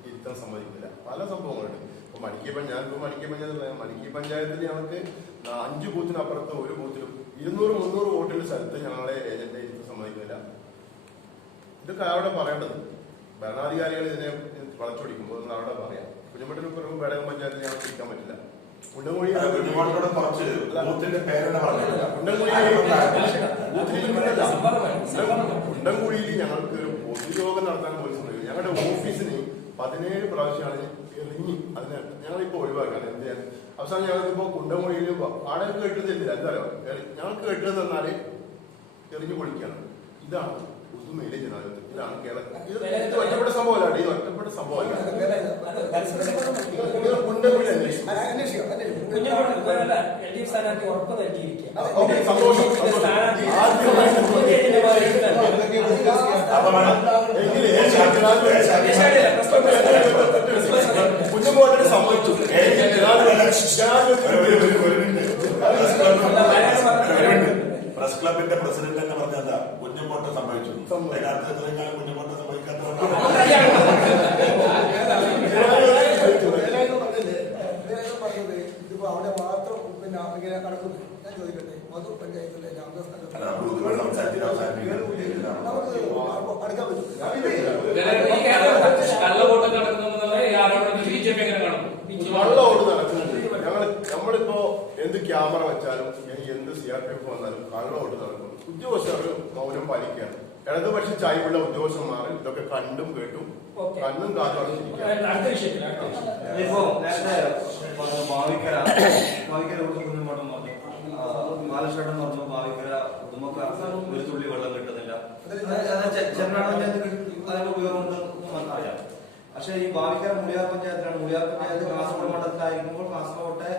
ഇരുത്താൻ സമ്മതിക്കില്ല. പല സംഭവങ്ങളുണ്ട്. ഇപ്പൊ മണിക്കി പഞ്ചായത്തിൽ ഞങ്ങൾക്ക് 5 ബൂത്തിനപ്പുറത്ത് ഒരു ബൂത്തിലും 200-300 വോട്ടിന്റെ സ്ഥലത്ത് ഞങ്ങളെ ഏജന്റിനെ ഇരുത്താൻ സമ്മതിക്കുന്നില്ല. ഇതൊക്കെ അവിടെ പറയേണ്ടത് ഭരണാധികാരികൾ ഇതിനെ വളച്ചൊടിക്കുമ്പോൾ നമ്മൾ അവിടെ പറയാം. കുഞ്ഞുമട്ടിന് പുറമെ വേടകം പഞ്ചായത്തിൽ ഞങ്ങൾക്ക് ഇരിക്കാൻ പറ്റില്ല. കുണ്ടംകുഴിയിൽ ഞങ്ങൾക്ക് ഒരു പൊതുയോഗം നടത്താൻ പോലും സമയം. ഞങ്ങളുടെ ഓഫീസിന് 17 പ്രാവശ്യമാണ് എറിഞ്ഞ് അതിന് ഞങ്ങളിപ്പോ ഒഴിവാക്കാൻ എന്ത് ചെയ്യാൻ. അവസാനം ഞങ്ങൾക്കിപ്പോ കുണ്ടംകുഴിയിൽ വാടക കെട്ടുന്നില്ല. എന്തായാലും ഞങ്ങൾക്ക് കെട്ടുന്നത് തന്നാല് എറിഞ്ഞു പൊളിക്കാണ്. ഇതാണ് പുതുമയിലെ ജനാധിപത്യം. ഇതാണ് കേരളത്തിൽ. ഇത് ഒറ്റപ്പെട്ട സംഭവമല്ല. ഇത് ഒറ്റപ്പെട്ട സംഭവമല്ല. കുണ്ടംകുഴി സ്ഥാനാർത്ഥി ഉറപ്പ് നൽകിയിരിക്കുക. കുഞ്ഞുമോട്ടിന് സംഭവിച്ചു. പ്രസ് ക്ലബിന്റെ പ്രസിഡന്റ് എന്ന് പറഞ്ഞ എന്താ കുഞ്ഞുമോട്ട് സംഭവിച്ചു. അതിനർത്ഥത്തിലേക്കാൾ കുഞ്ഞുമോട്ട് സംഭവിക്കാത്ത ഇതിപ്പോ അവിടെ മാത്രം പിന്നെ ഇങ്ങനെ നടക്കുന്നു. ഞാൻ ചോദിക്കട്ടെ, മധുർ പഞ്ചായത്തിലെ നമുക്ക് അടുക്കാൻ കള്ളവോട്ട് നടക്കുന്നുണ്ട്. നമ്മളിപ്പോ എന്ത് ക്യാമറ വെച്ചാലും എന്ത് CRPF വന്നാലും കള്ളവോട്ട് നടക്കും. ഉദ്യോഗസ്ഥർ മൗനം പാലിക്കുകയാണ്. ഇടതുപക്ഷ ചായ്വുള്ള ഉദ്യോഗസ്ഥന്മാർ ഇതൊക്കെ കണ്ടും കേട്ടും കണ്ണും കാതും ഇപ്പോ നേരത്തെ ഭാവിക്കര മാലശ്വരം എന്ന് പറഞ്ഞു. ഭാവിക്കര ഉദുമക്കാർക്ക് ഒരു തുള്ളി വെള്ളം കിട്ടുന്നില്ല. ചെറുനാട് പഞ്ചായത്ത് അതിന്റെ ഉപയോഗം ഉണ്ടെന്ന് അറിയാം. പക്ഷെ ഈ ഭാവിക്കര മുളിയാർ പഞ്ചായത്തിലാണ്. മുളിയാർ പഞ്ചായത്ത് കാസർഗോഡ് മണ്ഡലത്തിലായിരിക്കുമ്പോൾ കാസർഗോട്ടെ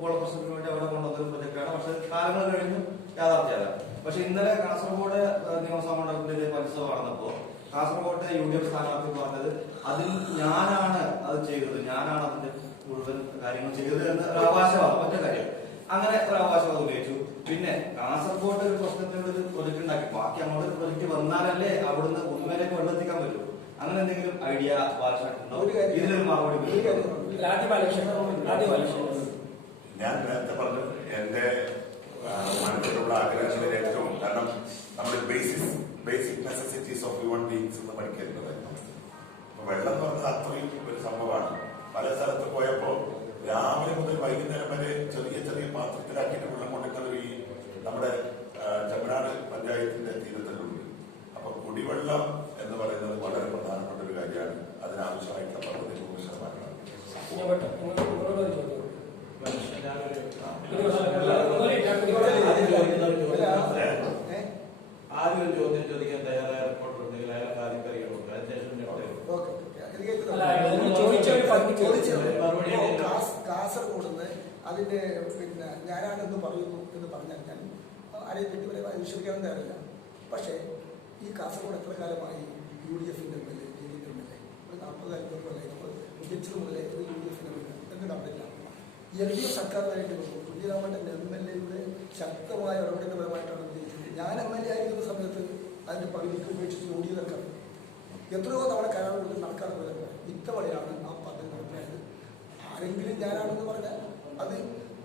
കുളപ്രശ്നത്തിന് വേണ്ടി അവിടെ കൊണ്ടുവന്നൊരു പ്രൊജക്റ്റാണ്. പക്ഷെ കാലങ്ങൾ കഴിഞ്ഞു യാഥാർത്ഥ്യമല്ല. പക്ഷെ ഇന്നലെ കാസർഗോഡ് നിയമസഭാ മണ്ഡലത്തിലെ പരിസരം നടന്നപ്പോ കാസർഗോട്ടെ UDF സ്ഥാനാർത്ഥി പറഞ്ഞത് അതിൽ ഞാനാണ് അത് ചെയ്തത്, ഞാനാണ് അതിന്റെ മുഴുവൻ കാര്യങ്ങൾ ചെയ്തത് എന്ന് ഒരു അവകാശവാദം. ഒറ്റ കാര്യം അങ്ങനെ ഒരു അവകാശവാദം ഉപയോഗിച്ചു. പിന്നെ കാസർഗോഡ് ഒരു പ്രശ്നത്തിന് ഒരു പ്രൊജക്ട് ഉണ്ടാക്കി ബാക്കി അങ്ങോട്ട് പ്രൊജക്ട് വന്നാലല്ലേ അവിടുന്ന് ഉണ്മയിലേക്ക് വെള്ളെത്തിക്കാൻ പറ്റും. അങ്ങനെ എന്തെങ്കിലും ഐഡിയ ബാലകൃഷ്ണൻ ഉണ്ടോ? ഇതിനൊരു മറുപടി ആദ്യ ബാലകൃഷ്ണൻ ഞാൻ നേരത്തെ പറഞ്ഞു എന്റെ മനസ്സിലുള്ള ആഗ്രഹങ്ങളിൽ ഏറ്റവും, കാരണം നമ്മൾ basic necessities of human beings എന്ന് പഠിക്കുന്നത്. വെള്ളം എന്ന് പറഞ്ഞാൽ അത്രയും ഒരു സംഭവമാണ്. പല സ്ഥലത്ത് പോയപ്പോ രാവിലെ മുതൽ വൈകുന്നേരം വരെ ചെറിയ ചെറിയ പാത്രത്തിലാക്കിയിട്ട് വെള്ളം കൊണ്ടിട്ടുള്ള ഈ നമ്മുടെ ചെമ്മനാട് പഞ്ചായത്തിന്റെ തീരത്തിലുണ്ട്. അപ്പൊ കുടിവെള്ളം എന്ന് പറയുന്നത് വളരെ പ്രധാനപ്പെട്ട ഒരു കാര്യമാണ്. അതിനാവശ്യമായിട്ടുള്ള പദ്ധതി വിശദമാക്കണം. ആദ്യം ഒരു ചോദ്യം ചോദിക്കാൻ തയ്യാറായ റിപ്പോർട്ടർ ഉണ്ടെങ്കിൽ അയാൾക്ക് ആദ്യം അറിയണം. അതിനുശേഷം കാസർഗോഡ് അതിന്റെ ഞാനാണെന്ന് പറയുന്നു എന്ന് പറഞ്ഞാൽ ഞാൻ ആരെയും വ്യക്തിപരമായി വിശ്വസിക്കാൻ തയ്യാറില്ല. പക്ഷേ ഈ കാസർഗോഡ് എത്ര കാലമായി UDF എംഎൽഎ ഒരു 40-50 കൊല്ലമായി നമ്മൾ ജനിച്ചത് മുതലേ UDF എന്ന് കണ്ടില്ല. LDF സർക്കാരിനായിട്ട് കുഞ്ഞിരാമന്റെ MLA ശക്തമായ ഇടപെടലുപരമായിട്ടാണ് വിജയിച്ചത്. ഞാൻ MLA ആയിരിക്കുന്ന സമയത്ത് അതിന്റെ പകുതിക്ക് ഉപേക്ഷിച്ച് ഓടിയതൊക്കെ എത്രയോ തവണ കരാർ കൊടുത്ത് നടക്കാതെ പോയത്. ഇത്തവണയാണ് ആ പദ്ധതി നടപ്പിലായത്. ആരെങ്കിലും ഞാനാണെന്ന് പറഞ്ഞാൽ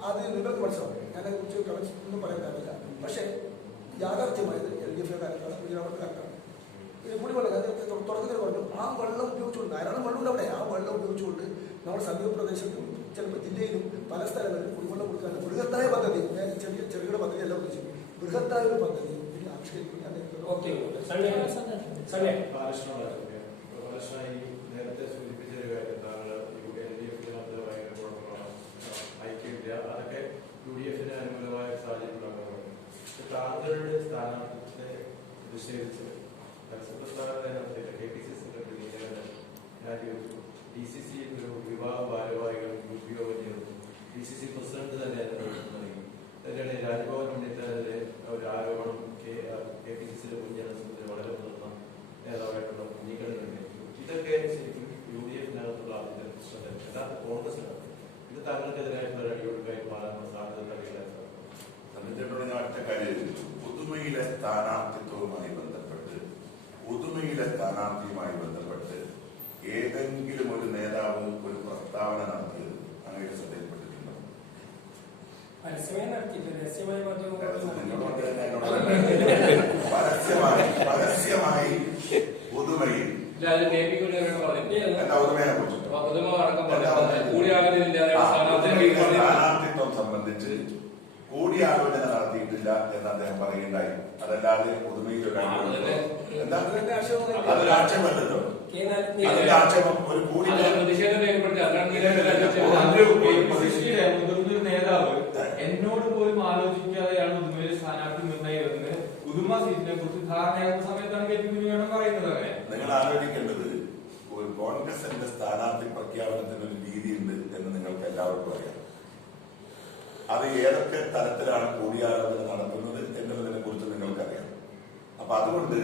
അത് നിങ്ങൾക്ക് മനസ്സിലാവും. ഞാനതിനെ കുറിച്ച് ഒന്നും പറയാൻ കാര്യമില്ല. പക്ഷേ യാഥാർത്ഥ്യമായത് LDF കാലത്താണ്, കുഞ്ഞിരാമന്റെ കാലത്താണ്. കുടിവെള്ളം തുടക്കത്തിൽ പറഞ്ഞു ആ വെള്ളം ഉപയോഗിച്ചുകൊണ്ട് ധാരാളം വെള്ളമുണ്ട് അവിടെ. ആ വെള്ളം ഉപയോഗിച്ചുകൊണ്ട് നമ്മുടെ സമീപ പ്രദേശത്തും ചിലപ്പോൾ ജില്ലയിലും പല സ്ഥലങ്ങളിലും കുടിവെള്ളം കൊടുക്കാൻ ബൃഹത്തായ പദ്ധതി, ചെറുകിട പദ്ധതി എല്ലാം ഉദ്ദേശിച്ചു ബൃഹത്തായ ഒരു പദ്ധതി നേരത്തെ സൂചിപ്പിച്ച ഒരു കാര്യം ഐക്യമില്ല, അതൊക്കെ UDFന് അനുകൂലമായ സാഹചര്യങ്ങളാണ്. താങ്കളുടെ സ്ഥാനാർത്ഥിത്വത്തെ പ്രതിഷേധിച്ച് KPCC സെക്രട്ടറി രാജിവെച്ചു. DCC ഒരു വിവാഹ ഭാരവാഹികൾ യോഗം ചെയ്തു. DCC പ്രസിഡന്റ് തന്നെ നൽകി. അതിനിടെ രാജ്ഭവൻ പണ്ഡിതനെതിരെ ഒരു ആരോപണം KPCCയുടെ മുൻ ജനറൽ സെക്രട്ടറി വളരെ മുതിർന്ന നേതാവായിട്ടുള്ള നീക്കങ്ങൾ ഉന്നയിച്ചു. ഇതൊക്കെ ശരിക്കും UDFനകത്തുള്ള ആദ്യത്തെ പ്രശ്നം യഥാർത്ഥ കോൺഗ്രസിനാണ്. ഇത് താങ്കൾക്കെതിരായിട്ടുള്ള അടിയൊഴുക്കായി മാറാനുള്ള സാധ്യത തള്ളിയില്ല. ഒറ്റ കാര്യം, പുതുമയിലെ സ്ഥാനാർത്ഥിത്വവുമായി ബന്ധപ്പെട്ട് ഏതെങ്കിലും ഒരു നേതാവ് ഒരു പ്രസ്താവന നടത്തിയത് അങ്ങനെ ശ്രദ്ധയിൽപ്പെട്ടിട്ടുണ്ടോ? പരസ്യമായി പുതുമയിൽ സ്ഥാനാർത്ഥിത്വം സംബന്ധിച്ച് കൂടിയാലോചന നടത്തിയിട്ടില്ല എന്ന് അദ്ദേഹം പറയുകയുണ്ടായി. അതല്ലാതെ പുതുമയിൽ ഒരു അതൊരു ആക്ഷേപമല്ലല്ലോ. അതിന്റെ ആക്ഷേപം ഒരു മുതിർന്നൊരു നേതാവ് എന്നോട് പോലും ആലോചിക്കാതെയാണ് പുതുമയിൽ സ്ഥാനാർത്ഥി നിർണയം പുതുമ സീറ്റിനെ കുറിച്ച് ധാരണയാകുന്ന സമയത്താണ് വേണം പറയുന്നത്. അങ്ങനെ നിങ്ങൾ ആലോചിക്കേണ്ടത് ഒരു കോൺഗ്രസിന്റെ സ്ഥാനാർത്ഥി പ്രഖ്യാപനത്തിന് ഒരു രീതിയുണ്ട് എന്ന് നിങ്ങൾക്ക് എല്ലാവർക്കും അറിയാം. അത് ഏതൊക്കെ തരത്തിലാണ് കൂടിയാലോചന നടത്തുന്നത് എന്നതിനെ കുറിച്ച് നിങ്ങൾക്കറിയാം. അപ്പൊ അതുകൊണ്ട്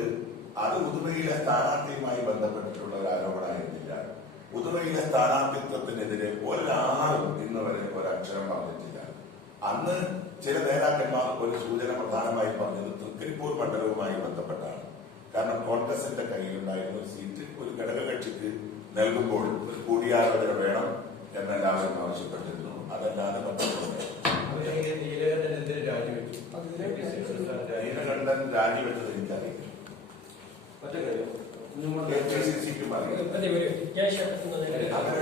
അത് പുതുമയിലെ സ്ഥാനാർത്ഥിയുമായി ബന്ധപ്പെട്ടിട്ടുള്ള ഒരു ആരോപണമായിരുന്നില്ല. പുതുമയിലെ സ്ഥാനാർത്ഥിത്വത്തിനെതിരെ ഒരാളും ഇന്ന് വരെ ഒരക്ഷരം പറഞ്ഞിട്ടില്ല. അന്ന് ചില നേതാക്കന്മാർ ഒരു സൂചന പ്രധാനമായി പറഞ്ഞത് തൃക്കരിപ്പൂർ മണ്ഡലവുമായി ബന്ധപ്പെട്ടാണ്. കാരണം കോൺഗ്രസിന്റെ കയ്യിലുണ്ടായിരുന്ന ഒരു സീറ്റ് ഒരു ഘടകകക്ഷിക്ക് നൽകുമ്പോൾ ഒരു കൂടിയാലോചന വേണം എന്നെല്ലാവരും ആവശ്യപ്പെട്ടിരുന്നു. അതല്ലാതെ നീലകണ്ഠൻ രാജിവെച്ചത് എനിക്കറിയില്ല. KPCCക്കും അറിയാം. അങ്ങനെ ഒരു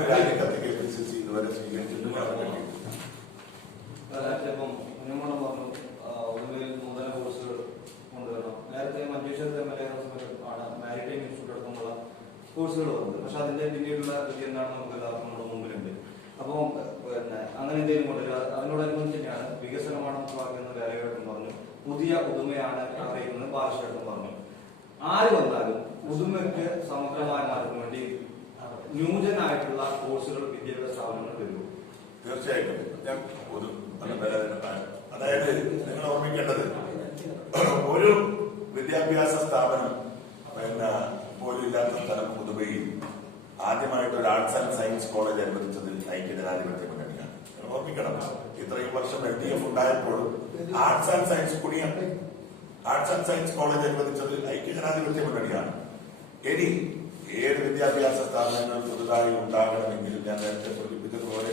രാജ്യത്തെ KPCC ഇതുവരെ സ്വീകരിച്ചിട്ടില്ല. കുഞ്ഞുമോളം പറഞ്ഞു ഒന്നുകിൽ നൂതന കോഴ്സുകൾ കൊണ്ടുവരണം. നേരത്തെ മഞ്ചേശ്വരത്തെ MLA ആണ് മാരിടൈം ഇൻസ്റ്റിറ്റ്യൂട്ട് അടക്കമുള്ള കോഴ്സുകൾ വന്നത്. പക്ഷെ അതിന്റെ പിന്നീടുള്ള രീതി എന്താണ് നമുക്ക് എല്ലാവർക്കും നമ്മുടെ മുമ്പിലുണ്ട്. അപ്പോൾ അങ്ങനെ എന്തെങ്കിലും കൊണ്ടുവരിക. അതിനോടനുബന്ധിച്ച് തന്നെയാണ് വികസനമാണ് മുഖ്യമാക്കുന്ന കാര്യമായിട്ടും പറഞ്ഞു. പുതിയ പുതുമയാണ് അറിയുന്നത് ബാലകൃഷ്ണൻ പറഞ്ഞു. ആര് വന്നാലും പുതുമയ്ക്ക് സമഗ്രമായ മാറ്റത്തിന് വേണ്ടി ന്യൂജനായിട്ടുള്ള കോഴ്സുകൾ വിദ്യാഭ്യാസ സ്ഥാപനങ്ങൾ വരുന്നു. തീർച്ചയായിട്ടും അതായത് നിങ്ങൾ ഓർമ്മിക്കേണ്ടത് ഒരു വിദ്യാഭ്യാസ സ്ഥാപനം പോലും ഇല്ലാത്ത സ്ഥലം പുതുമയിൽ ആദ്യമായിട്ട് ഒരു ആർട്സ് ആൻഡ് സയൻസ് കോളേജ് അനുവദിച്ചത് ഐക്യജനാധിപത്യ മുന്നണിയാണ്. ഓർമ്മിക്കണം, ഇത്രയും വർഷം LDF ഉണ്ടായപ്പോഴും ആർട്സ് ആൻഡ് സയൻസ് കോളേജ് അനുവദിച്ചത് ഐക്യജനാധിപത്യ മുന്നണിയാണ്. ഇനി ഏത് വിദ്യാഭ്യാസ സ്ഥാപനങ്ങൾ പുതുതായി ഉണ്ടാകണമെങ്കിലും ഞാൻ നേരത്തെ സൂചിപ്പിച്ചതുപോലെ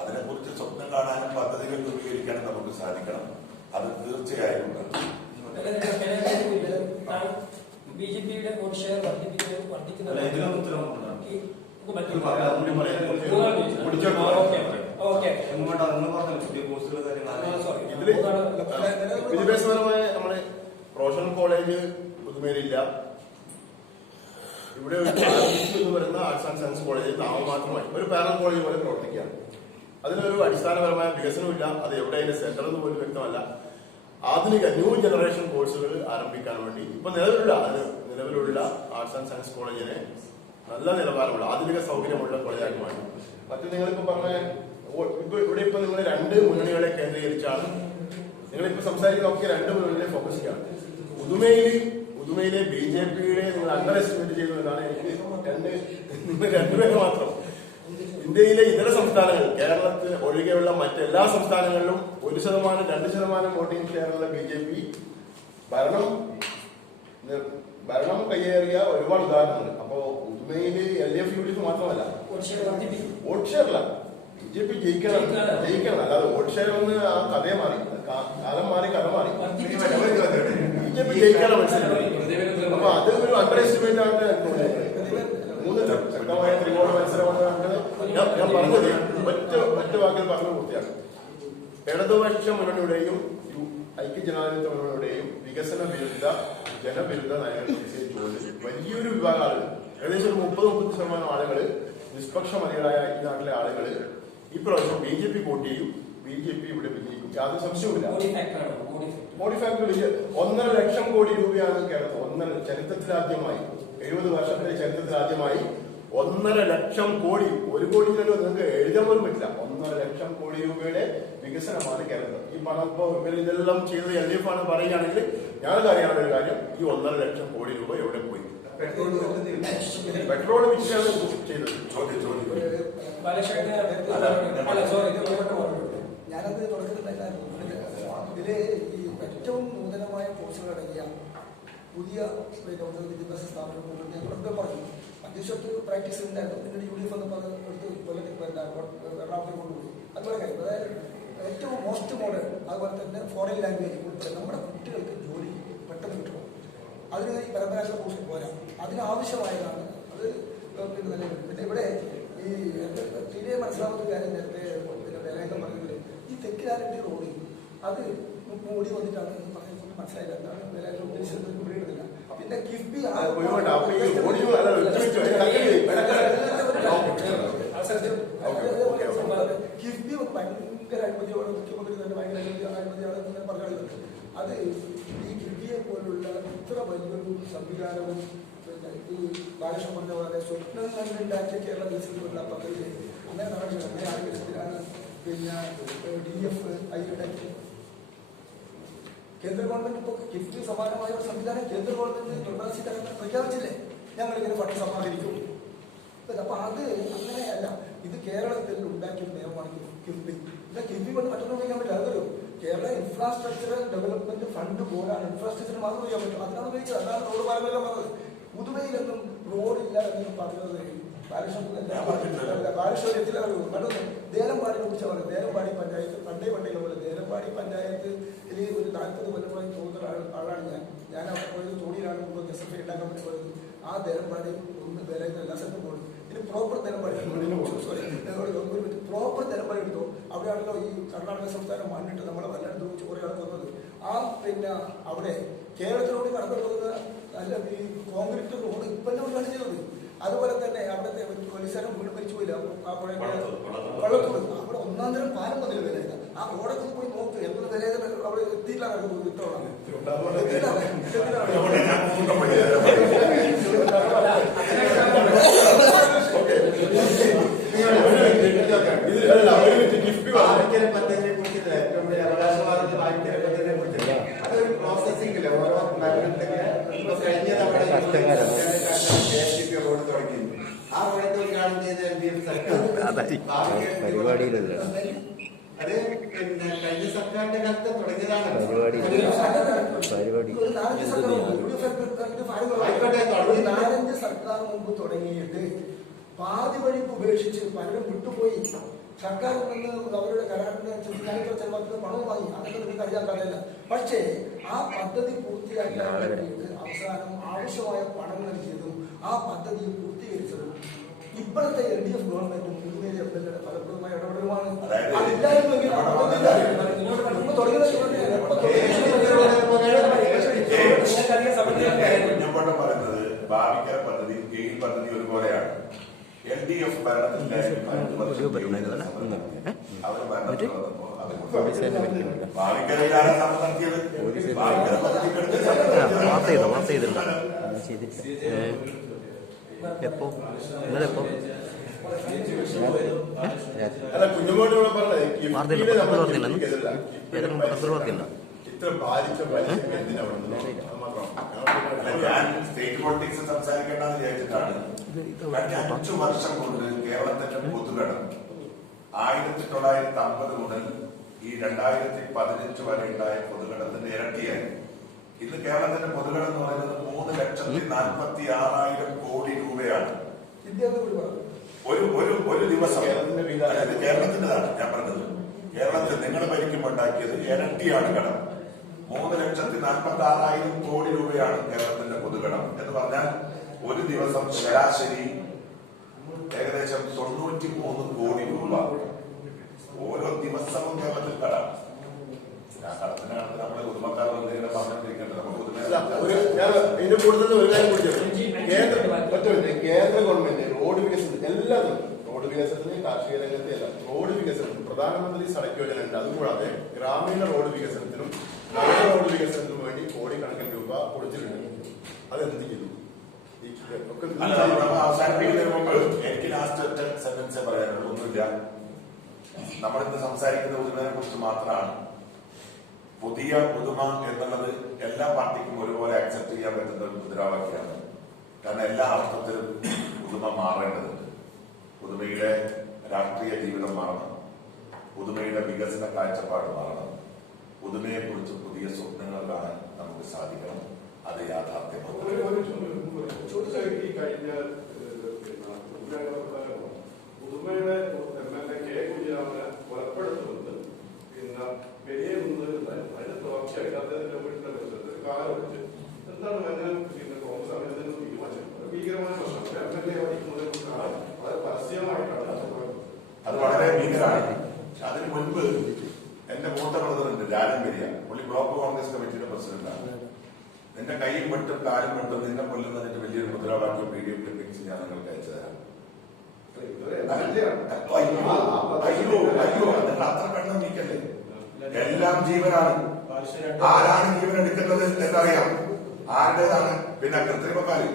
അതിനെക്കുറിച്ച് സ്വപ്നം കാണാനും പദ്ധതികൾ രൂപീകരിക്കാനും നമുക്ക് സാധിക്കണം. അത് തീർച്ചയായും ഉണ്ടാകും. ബിജെപിയുടെ വോട്ട് ഷെയർ വർദ്ധിക്കുന്നത് വിദ്യാഭ്യാസപരമായ നമ്മള് പ്രൊഫഷണൽ കോളേജ് പുതുമേലില്ല. ഇവിടെ എന്ന് പറയുന്ന ആർട്സ് ആൻഡ് സയൻസ് കോളേജിൽ നാമമാത്രമായി ഒരു പാരൽ കോളേജ് പോലെ പ്രവർത്തിക്കുകയാണ്. അതിനൊരു അടിസ്ഥാനപരമായ വികസനമില്ല. അത് എവിടെ അതിന്റെ സെന്റർ എന്ന് പോലും വ്യക്തമല്ല. ആധുനിക ന്യൂ ജനറേഷൻ കോഴ്സുകൾ ആരംഭിക്കാൻ വേണ്ടി ഇപ്പൊ നിലവിലുള്ള ആർട്സ് ആൻഡ് സയൻസ് കോളേജിനെ നല്ല നിലവാരമുള്ള ആധുനിക സൗകര്യമുള്ള കോളേജാക്കി മാറ്റി. മറ്റു നിങ്ങളിപ്പോ പറഞ്ഞ ഇവിടെ ഇപ്പൊ നിങ്ങൾ രണ്ട് മുന്നണികളെ കേന്ദ്രീകരിച്ചാണ് നിങ്ങളിപ്പോ സംസാരിക്കുന്നതൊക്കെ രണ്ട് മുന്നണികളെ ഫോക്കസ് ചെയ്യാണ്. പുതുമയിലെ BJPയുടെ നിങ്ങൾ അണ്ടർ എസ്റ്റിമേറ്റ് ചെയ്തു എന്നാണ് എനിക്ക് രണ്ടുപേരെ മാത്രം. ഇന്ത്യയിലെ ഇതര സംസ്ഥാനങ്ങൾ കേരളത്തിൽ ഒഴികെയുള്ള മറ്റെല്ലാ സംസ്ഥാനങ്ങളിലും 1%, 2% വോട്ടിംഗ് ഷെയറുള്ള BJP ഭരണം കയ്യേറിയ ഒരുപാട് ഉദാഹരണങ്ങൾ. അപ്പോ പുതുമയില് LDF UDF മാത്രമല്ല വോട്ട് ഷെയറില്ല. BJP ജയിക്കണം. അല്ലാതെ വോട്ട് ഷെയർ ഒന്ന് ആ കഥയെ മാറി, കാലം മാറി, കഥ മാറി. BJP ജയിക്കാനുള്ള മത്സരം. അപ്പൊ അത് ഒരു അണ്ടർ എസ്റ്റിമേറ്റ് ആണ്. 3 ശക്തമായ ത്രികോണ മത്സരമാണ് കണ്ടത്. ഞാൻ പറഞ്ഞത് ഒറ്റ വാക്കിൽ പറഞ്ഞു പൂർത്തിയാണ്. ഇടതുപക്ഷ മുന്നണിയുടെയും ഐക്യജനാധിപത്യ മുന്നണിയുടെയും വികസന വിരുദ്ധ ജനവിരുദ്ധ നയങ്ങൾ സ്വീകരിച്ചുകൊണ്ട് വലിയൊരു വിഭാഗം ആളുകൾ, ഏകദേശം ഒരു 30-30% ആളുകൾ, നിഷ്പക്ഷമതികളായ ഈ നാട്ടിലെ ആളുകൾ ഈ പ്രാവശ്യം BJP വോട്ട് ചെയ്യും. BJP ഇവിടെ വിജയിക്കും, യാതൊരു സംശയവുമില്ല. മോഡി ഫാക്ടറി 1.5 ലക്ഷം കോടി രൂപയാണ് കേരളത്തിൽ ചരിത്രത്തിലാദ്യമായി 70 വർഷത്തിലെ ചരിത്രത്തിലാദ്യമായി 1.5 ലക്ഷം കോടി. 1 കോടി നിങ്ങൾക്ക് എഴുതാൻ പോലും പറ്റില്ല. 1.5 ലക്ഷം കോടി രൂപയുടെ വികസനമാണ് കേരളത്തിൽ. ഈ പണം ഇപ്പോ ഇതെല്ലാം ചെയ്തത് LDF ആണ് പറയുകയാണെങ്കിൽ ഞാനത് അറിയാവുന്ന ഒരു കാര്യം, ഈ 1.5 ലക്ഷം കോടി രൂപ എവിടെ പോയി? പെട്രോൾ വിറ്റാണ് ചെയ്തത്. ഞാനത് തുടക്കത്തിലായിരുന്നു. ഇതില് ഈ ഏറ്റവും നൂതനമായ കോഴ്സുകൾ അടങ്ങിയ പുതിയ വിദ്യാഭ്യാസ സ്ഥാപനങ്ങൾ ഞാൻ ഇവിടെ പറഞ്ഞു. അധ്യക്ഷത്ത് പ്രാക്ടീസ് ഉണ്ടായിരുന്നു. പിന്നീട് UDF എന്ന് പറഞ്ഞ് എറണാകുളത്തിൽ കൊണ്ടുപോയി. അതുപോലെ കാര്യം, അതായത് ഏറ്റവും മോസ്റ്റ് മോഡേൺ, അതുപോലെ തന്നെ ഫോറിൻ ലാംഗ്വേജ് ഉൾപ്പെടെ നമ്മുടെ കുട്ടികൾക്ക് ജോലി പെട്ടെന്ന് കിട്ടണം. അതിന് ഈ പരമ്പരാഗത കോഴ്സ് പോരാ, അതിനാവശ്യമായതാണ് അത്. പിന്നെ ഇവിടെ ഈ തീരെ മനസ്സിലാവുന്ന കാര്യം നേരത്തെ വേലായുധം പറഞ്ഞത്, ഈ തെക്കിലാരൻ്റെ റോഡ് അത് മൂടി വന്നിട്ടാണ് പറഞ്ഞത് മനസ്സിലായില്ല. എന്താണ് വേലായുധം ഉദ്ദേശിച്ചത് പിടിയിടുന്നില്ല. പിന്നെ കിഫ്ബി കിഫ്ബി ഭയങ്കര അഴിമതിയോടെ മുഖ്യമന്ത്രി തന്നെ ഭയങ്കര അഴിമതിയാണ് പറഞ്ഞു. അത് ഈ കിഫ്ബിയെ പോലുള്ള ഇത്ര വലിയൊരു സംവിധാനവും ഈ ബാലകൃഷ്ണൻ പറഞ്ഞ പോലെ സ്വപ്നം കണ്ടുണ്ടാക്കിയ കേരള വികസിക്കുന്ന പദ്ധതി അങ്ങനെ നടക്കുന്നത്. അങ്ങനെ ആരോഗ്യത്തിലാണ് പിന്നെ DF ഐഡി കേന്ദ്ര ഗവൺമെന്റ് ഇപ്പോൾ കിഫ്ബി സമാനമായ ഒരു സംവിധാനം കേന്ദ്ര ഗവൺമെന്റ് നിർമ്മലാ സീതാരാമൻ പ്രഖ്യാപിച്ചില്ലേ, ഞങ്ങളിങ്ങനെ ഫണ്ട് സമാഹരിക്കും. അപ്പൊ അത് അങ്ങനെയല്ല, ഇത് കേരളത്തിൽ ഉണ്ടാക്കിയ നിയമമാണ് കിഫ്ബി. കിഫ്ബി കൊണ്ട് മറ്റൊന്നും ചെയ്യാൻ പറ്റില്ല. അതൊരു കേരള ഇൻഫ്രാസ്ട്രക്ചറൽ ഡെവലപ്മെന്റ് ഫണ്ട് ബോർഡാണ്. ഇൻഫ്രാസ്ട്രക്ചർ മാത്രം ചെയ്യാൻ പറ്റും. അതിനാണ് ഉപയോഗിച്ചത്. അതാണ് റോഡ് പാലമെല്ലാം പറഞ്ഞത്. പുതുവയിലൊന്നും റോഡില്ല എന്ന് പറഞ്ഞത് ബാലുശ്ശേരിയത്തിലെ മറ്റൊന്ന് ദേലമ്പാടിനെ കുറിച്ച് പറയുന്നത്. ദേലമ്പാടി പഞ്ചായത്ത് പണ്ടേ പോലെ ദേലമ്പാടി പഞ്ചായത്തിൽ ഒരു 40 കൊല്ലമായി തോന്നുന്ന ആളാണ് ഞാൻ അവിടെ പോയത്. തോണിയിലാണ് SFI ഉണ്ടാക്കാൻ വേണ്ടി പോയത്. ആ ദേലമ്പാടി ഒന്ന് വേലായുധം എല്ലാ സ്ഥലത്തും പോയി. ഇനി പ്രോപ്പർ ദേലമ്പാടി പ്രോപ്പർ ദേലമ്പാടി എടുത്തോ. അവിടെയാണല്ലോ ഈ കർണാടക സംസ്ഥാനം മണ്ണിട്ട് നമ്മളെ വല്ലാണ്ട് ചോദിച്ച് കുറെ ആൾ വന്നത്. ആ പിന്നെ അവിടെ കേരളത്തിലൂടെ കടന്നു പോകുന്ന നല്ല ഈ കോൺക്രീറ്റ് റോഡ് ഇപ്പം ഉദ്ഘാടനം ചെയ്തത്. അതുപോലെ തന്നെ അവിടുത്തെ പോലീസുകാരും വീട് മരിച്ചു പോയില്ല. ആ പുഴ വെള്ളത്തോട് അവിടെ 1-ാം തരം പാലം വന്നില്ല വിലയില്ല. ആ റോഡൊക്കെ പോയി നോക്ക്. എന്തൊരു വില അവിടെ എത്തിയില്ല. ഇത്തവണ വായിക്കര പദ്ധതിയെ കുറിച്ചില്ല. ഏറ്റവും വലിയ അവകാശവാദത്തിൽ വായിക്കര പദ്ധതിയെ കുറിച്ചില്ല. അതൊരു പ്രോസസിംഗ് ഇല്ല. ഓരോ മരണത്തിന് ഇപ്പൊ കഴിഞ്ഞ തവണ റോഡ് തുടങ്ങിയിരുന്നു. ആ റോഡ് ഉദ്ഘാടനം ചെയ്ത LDF സർക്കാർ പരിപാടിയിലല്ല, അത് പിന്നെ കഴിഞ്ഞ സർക്കാരിന്റെ കാലത്ത് തുടങ്ങിയതാണ്. പരിപാടി 4 സർക്കാർ മുമ്പ് തുടങ്ങിയിട്ട് പാതി വഴി ഉപേക്ഷിച്ച് പലരും വിട്ടുപോയി. സർക്കാർ നിന്ന് അവരുടെ കരാറിന്റെ ഞാനിപ്പോൾ ചെലവാക്കുന്ന പണം വാങ്ങി, അതൊക്കെ നിങ്ങൾക്ക് അറിയാൻ കാര്യമില്ല. പക്ഷേ ആ പദ്ധതി പൂർത്തിയാക്കാൻ വേണ്ടിയിട്ട് അവസാനം ആവശ്യമായ പണം നൽകിയതും ആ പദ്ധതി പൂർത്തീകരിച്ചതും ഇപ്പോഴത്തെ LDF ഗവൺമെന്റും മുഴുവൻ എംഎൽഎയുടെ ഫലപ്രദമായ ഇടപെടലുമാണ്. അതില്ലായിരുന്നെങ്കിൽ കുഞ്ഞമ്പോട്ടം പറയുന്നത് ഭാവിക്കര പദ്ധതി ഗെയിൽ പദ്ധതി ഒരുപോലെയാണ്. LDF ഭരണത്തിന്റെ ഭാവിക്കരയിലാണ് ശ്രമം നടത്തിയത്. ഭാവിക്കര പദ്ധതി എപ്പോ ഇന്നലെ എപ്പോ അല്ല, കുഞ്ഞുമോട്ടോട് പറഞ്ഞത് ഇത്ര ബാധിച്ച ഞാൻ സ്റ്റേറ്റ് പൊളിറ്റിക്സ് സംസാരിക്കേണ്ടെന്ന് വിചാരിച്ചിട്ടാണ്. കഴിഞ്ഞ 5 വർഷം കൊണ്ട് കേരളത്തിന്റെ പൊതുകടം 1950 മുതൽ ഈ 2015 വരെ ഉണ്ടായ പൊതുകടത്തിന്റെ ഇരട്ടിയായി. ഇന്ന് കേരളത്തിന്റെ പൊതുകടം എന്ന് പറയുന്നത് 3,46,000 കോടി രൂപയാണ് ഒരു ദിവസം. അതായത് കേരളത്തിൻ്റെതാണ് ഞാൻ പറഞ്ഞത്. കേരളത്തിൽ നിങ്ങൾ ഭരിക്കുമ്പോൾ ഉണ്ടാക്കിയത് ഇരട്ടിയാണ് കടം. 3,46,000 കോടി രൂപയാണ് കേരളത്തിന്റെ പൊതുകടം എന്ന് പറഞ്ഞാൽ ഒരു ദിവസം ശരാശരി ഏകദേശം 93 കോടി രൂപ ഓരോ ദിവസവും കേരളത്തിൽ കടം. ആ കടത്തിനാണ് നമ്മളെ ഉദ്യമക്കാർ പറഞ്ഞിരിക്കേണ്ടത്. ഇതിന്റെ കൂടുതൽ ഒരു കാര്യം കൂടി കേന്ദ്ര ഗവൺമെന്റ് റോഡ് വികസനത്തിന് എല്ലാത്തിനും, റോഡ് വികസനത്തിന്, കാർഷിക രംഗത്തെ എല്ലാം റോഡ് വികസനത്തിന് പ്രധാനമന്ത്രി സടക്ക് യോജന ഉണ്ട്. അതുകൂടാതെ ഗ്രാമീണ റോഡ് വികസനത്തിനും നഗര റോഡ് വികസനത്തിനും വേണ്ടി കോടിക്കണക്കിന് രൂപ കൊടുത്തിട്ടുണ്ട്. അതെന്ത് ചെയ്തു? അവസാനിപ്പിക്കുന്നതിന് മുമ്പ് എനിക്ക് ലാസ്റ്റ് ഒറ്റ സെന്റൻസേ പറയാനുള്ളൂ. ഒന്നുമില്ല, നമ്മളിന്ന് സംസാരിക്കുന്ന പുതുമയെ കുറിച്ച് മാത്രമാണ്. പുതിയ പുതുമ എന്നുള്ളത് എല്ലാ പാർട്ടിക്കും ഒരുപോലെ അക്സെപ്റ്റ് ചെയ്യാൻ പറ്റുന്ന ഒരു മുദ്രാവാക്യമാണ്. കാരണം എല്ലാ അർത്ഥത്തിലും പുതുമ മാറേണ്ടതുണ്ട്. പുതുമയുടെ രാഷ്ട്രീയ ജീവിതം മാറണം, പുതുമയുടെ വികസന കാഴ്ചപ്പാട് മാറണം, പുതുമയെ കുറിച്ച് പുതിയ സ്വപ്നങ്ങൾ കാണാൻ നമുക്ക് സാധിക്കണം. അത് യാഥാർത്ഥ്യമാണ്. പുതുമയുടെ MLA കെ കുഞ്ഞിരാമനെ കൊലപ്പെടുത്തുന്നത് പെരിയ അതിന് തുടർച്ചയായിട്ട് അദ്ദേഹത്തിന്റെ വീട്ടിന്റെ പരിസരത്ത് കാലം വെച്ച് എന്താണ് അങ്ങനെ കോൺഗ്രസ് അഭിനന്ദനം തീരുമാനിച്ചത്? ഭീകരമായ പ്രശ്നം MLA വഹിക്കുന്നതിനെ കുറിച്ചാണ്. വളരെ പരസ്യമായിട്ടാണ് അത് വളരെ ഭീകരമാണ്. അതിന് മുൻപ് എന്റെ മൂത്ത ബ്രദറുണ്ട് രാജൻ പെരിയ, പുള്ളി ബ്ലോക്ക് കോൺഗ്രസ് കമ്മിറ്റിയുടെ പ്രസിഡന്റാണ്. നിന്റെ കൈയും വെട്ടും കാലും വെട്ടും നിന്നെ കൊല്ലുന്നതിന്റെ വലിയൊരു മുദ്രാവാക്യം PDF ക്ലിപ്പിംഗ്സ് ഞാൻ നിങ്ങൾക്ക് അയച്ചു തരാം. അയ്യോ അത്ര കണ്ണം നീക്കല്ലേ. എല്ലാം ജീവനാണ്. ആരാണ് ജീവൻ എടുക്കുന്നത് എന്നറിയാം. ആരുടേതാണ്? പിന്നെ കൃത്രിമക്കാര്.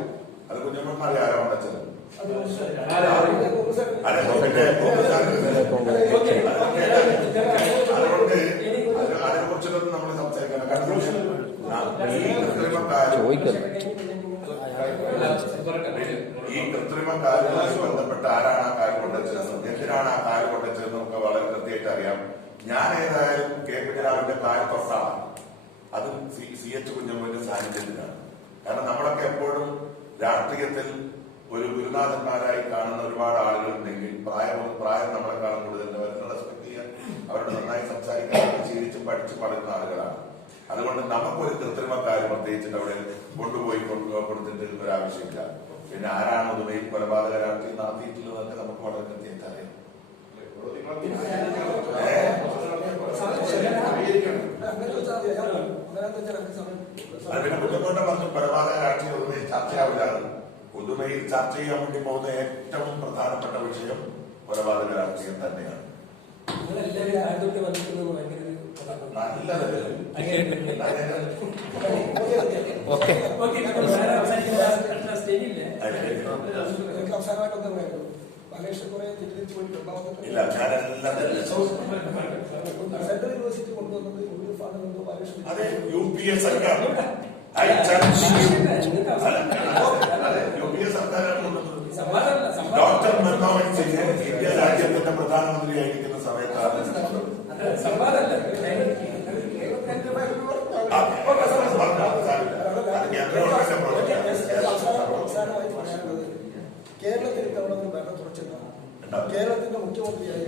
അത് കുഞ്ഞമ്മമാരെ ആരാണ് വെച്ചത്? അതുകൊണ്ട് അതിനെ കുറിച്ചിട്ടൊന്നും നമ്മൾ സംസാരിക്കണം. ഈ കൃത്രിമക്കാരുമായി ബന്ധപ്പെട്ട് ആരാണ് ആ കാര്യം കൊണ്ടുവച്ചത്, എന്തിനാണ് ആ കാര്യം കൊണ്ടുവച്ചത് നമുക്ക് വളരെ കൃത്യമായിട്ട് അറിയാം. ഞാൻ ഏതായാലും കെ കുഞ്ഞിരാമന്റെ കാര്യം തൊട്ടാണ്. അതും CH കുഞ്ഞമ്മന്റെ സാന്നിധ്യത്തിലാണ്. കാരണം നമ്മളൊക്കെ എപ്പോഴും രാഷ്ട്രീയത്തിൽ ഒരു ഗുരുനാഥന്മാരായി കാണുന്ന ഒരുപാട് ആളുകളുണ്ടെങ്കിൽ പ്രായം നമ്മളെക്കാളും കൂടുതൽ അവരെ റെസ്പെക്ട് ചെയ്യാൻ, അവരോട് നന്നായി സംസാരിക്കാൻ ശീലിച്ച് പഠിച്ച് പടുന്ന ആളുകളാണ്. അതുകൊണ്ട് നമുക്കൊരു കൃത്രിമക്കാര് പ്രത്യേകിച്ചിട്ട് അവിടെ കൊണ്ടുപോയി കൊടുത്തിട്ട് ഒരാവശ്യമില്ല. പിന്നെ ആരാണ് ഉദുമയിൽ കൊലപാതക രാഷ്ട്രീയം നടത്തിയിട്ടുള്ളതൊക്കെ നമുക്ക് വളരെ കൃത്യമായിട്ട് അറിയാം. അതിനെ കുറ്റത്തോടെ പറഞ്ഞു കൊലപാതക രാഷ്ട്രീയം ഉദുമയിൽ ചർച്ചയാവില്ലാണ്. ഉദുമയിൽ ചർച്ച ചെയ്യാൻ വേണ്ടി പോകുന്ന ഏറ്റവും പ്രധാനപ്പെട്ട വിഷയം കൊലപാതക രാഷ്ട്രീയം തന്നെയാണ്. സെൻട്രൽ യൂണിവേഴ്സിറ്റി കൊണ്ടുവന്നത് അതെ UPA സർക്കാർ UPA സർക്കാരാണ് ഡോക്ടർ മൻമോഹൻ സിംഗ് ഇന്ത്യ രാജ്യത്തിന്റെ പ്രധാനമന്ത്രിയായിരിക്കുന്ന സമയത്താണ് കേരളത്തിൽ ഇത്തവണ ഒരു ഭരണം തുടച്ചില്ല. കേരളത്തിന്റെ മുഖ്യമന്ത്രിയായി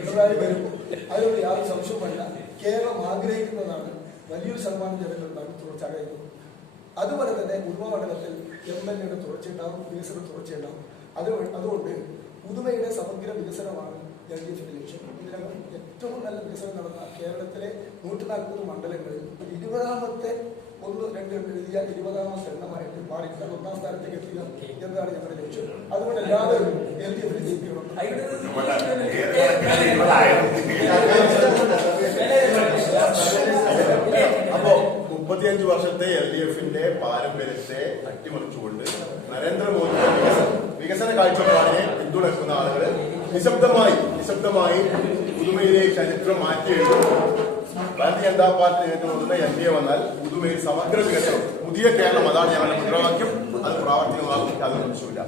പിണറായി വരുമ്പോൾ അതിനോട് യാതൊരു സംശയവുമല്ല. കേരളം ആഗ്രഹിക്കുന്നതാണ് വലിയൊരു ശതമാനം ജനങ്ങളുണ്ടാകും തുടർച്ചയായിരുന്നു. അതുപോലെ തന്നെ ഉദുമ മണ്ഡലത്തിൽ MLA തുടർച്ചയുണ്ടാവും, വികസനം തുടർച്ചയുണ്ടാവും. അതുകൊണ്ട് പുതുമയുടെ സമഗ്ര വികസനമാണ് LDFിന്റെ ലക്ഷ്യം. ഇതിനകം ഏറ്റവും നല്ല വികസനം നടന്ന കേരളത്തിലെ 140 മണ്ഡലങ്ങളിൽ 20ാമത്തെ 1, 2 എഴുതിയ 20ാമത്തെ എണ്ണമായിട്ട് മാറിയിട്ട് 1ാം സ്ഥാനത്തേക്ക് എത്തുക എന്നതാണ് ഞങ്ങളുടെ ലക്ഷ്യം. അതുകൊണ്ട് എല്ലാവരും LDFിൽ ജയിക്കണം. അപ്പോ 35 വർഷത്തെ LDFിന്റെ പാരമ്പര്യത്തെ അട്ടിമറിച്ചുകൊണ്ട് നരേന്ദ്രമോദിയുടെ വികസന കാഴ്ചപ്പാടിനെ പിന്തുണക്കുന്ന ആളുകൾ നിശബ്ദമായി പുതുമയിലെ ചരിത്രം മാറ്റിയെഴുതും. ഭാരതീയ ജനതാ പാർട്ടി നേതൃത്വത്തിലുള്ള NDA വന്നാൽ പുതുമയിൽ സമഗ്ര വികസനം, പുതിയ കേരളം, അതാണ് ഞങ്ങളുടെ മുദ്രാവാക്യം. അത് പ്രാവർത്തികമാകും, യാതൊരു സംശയമില്ല.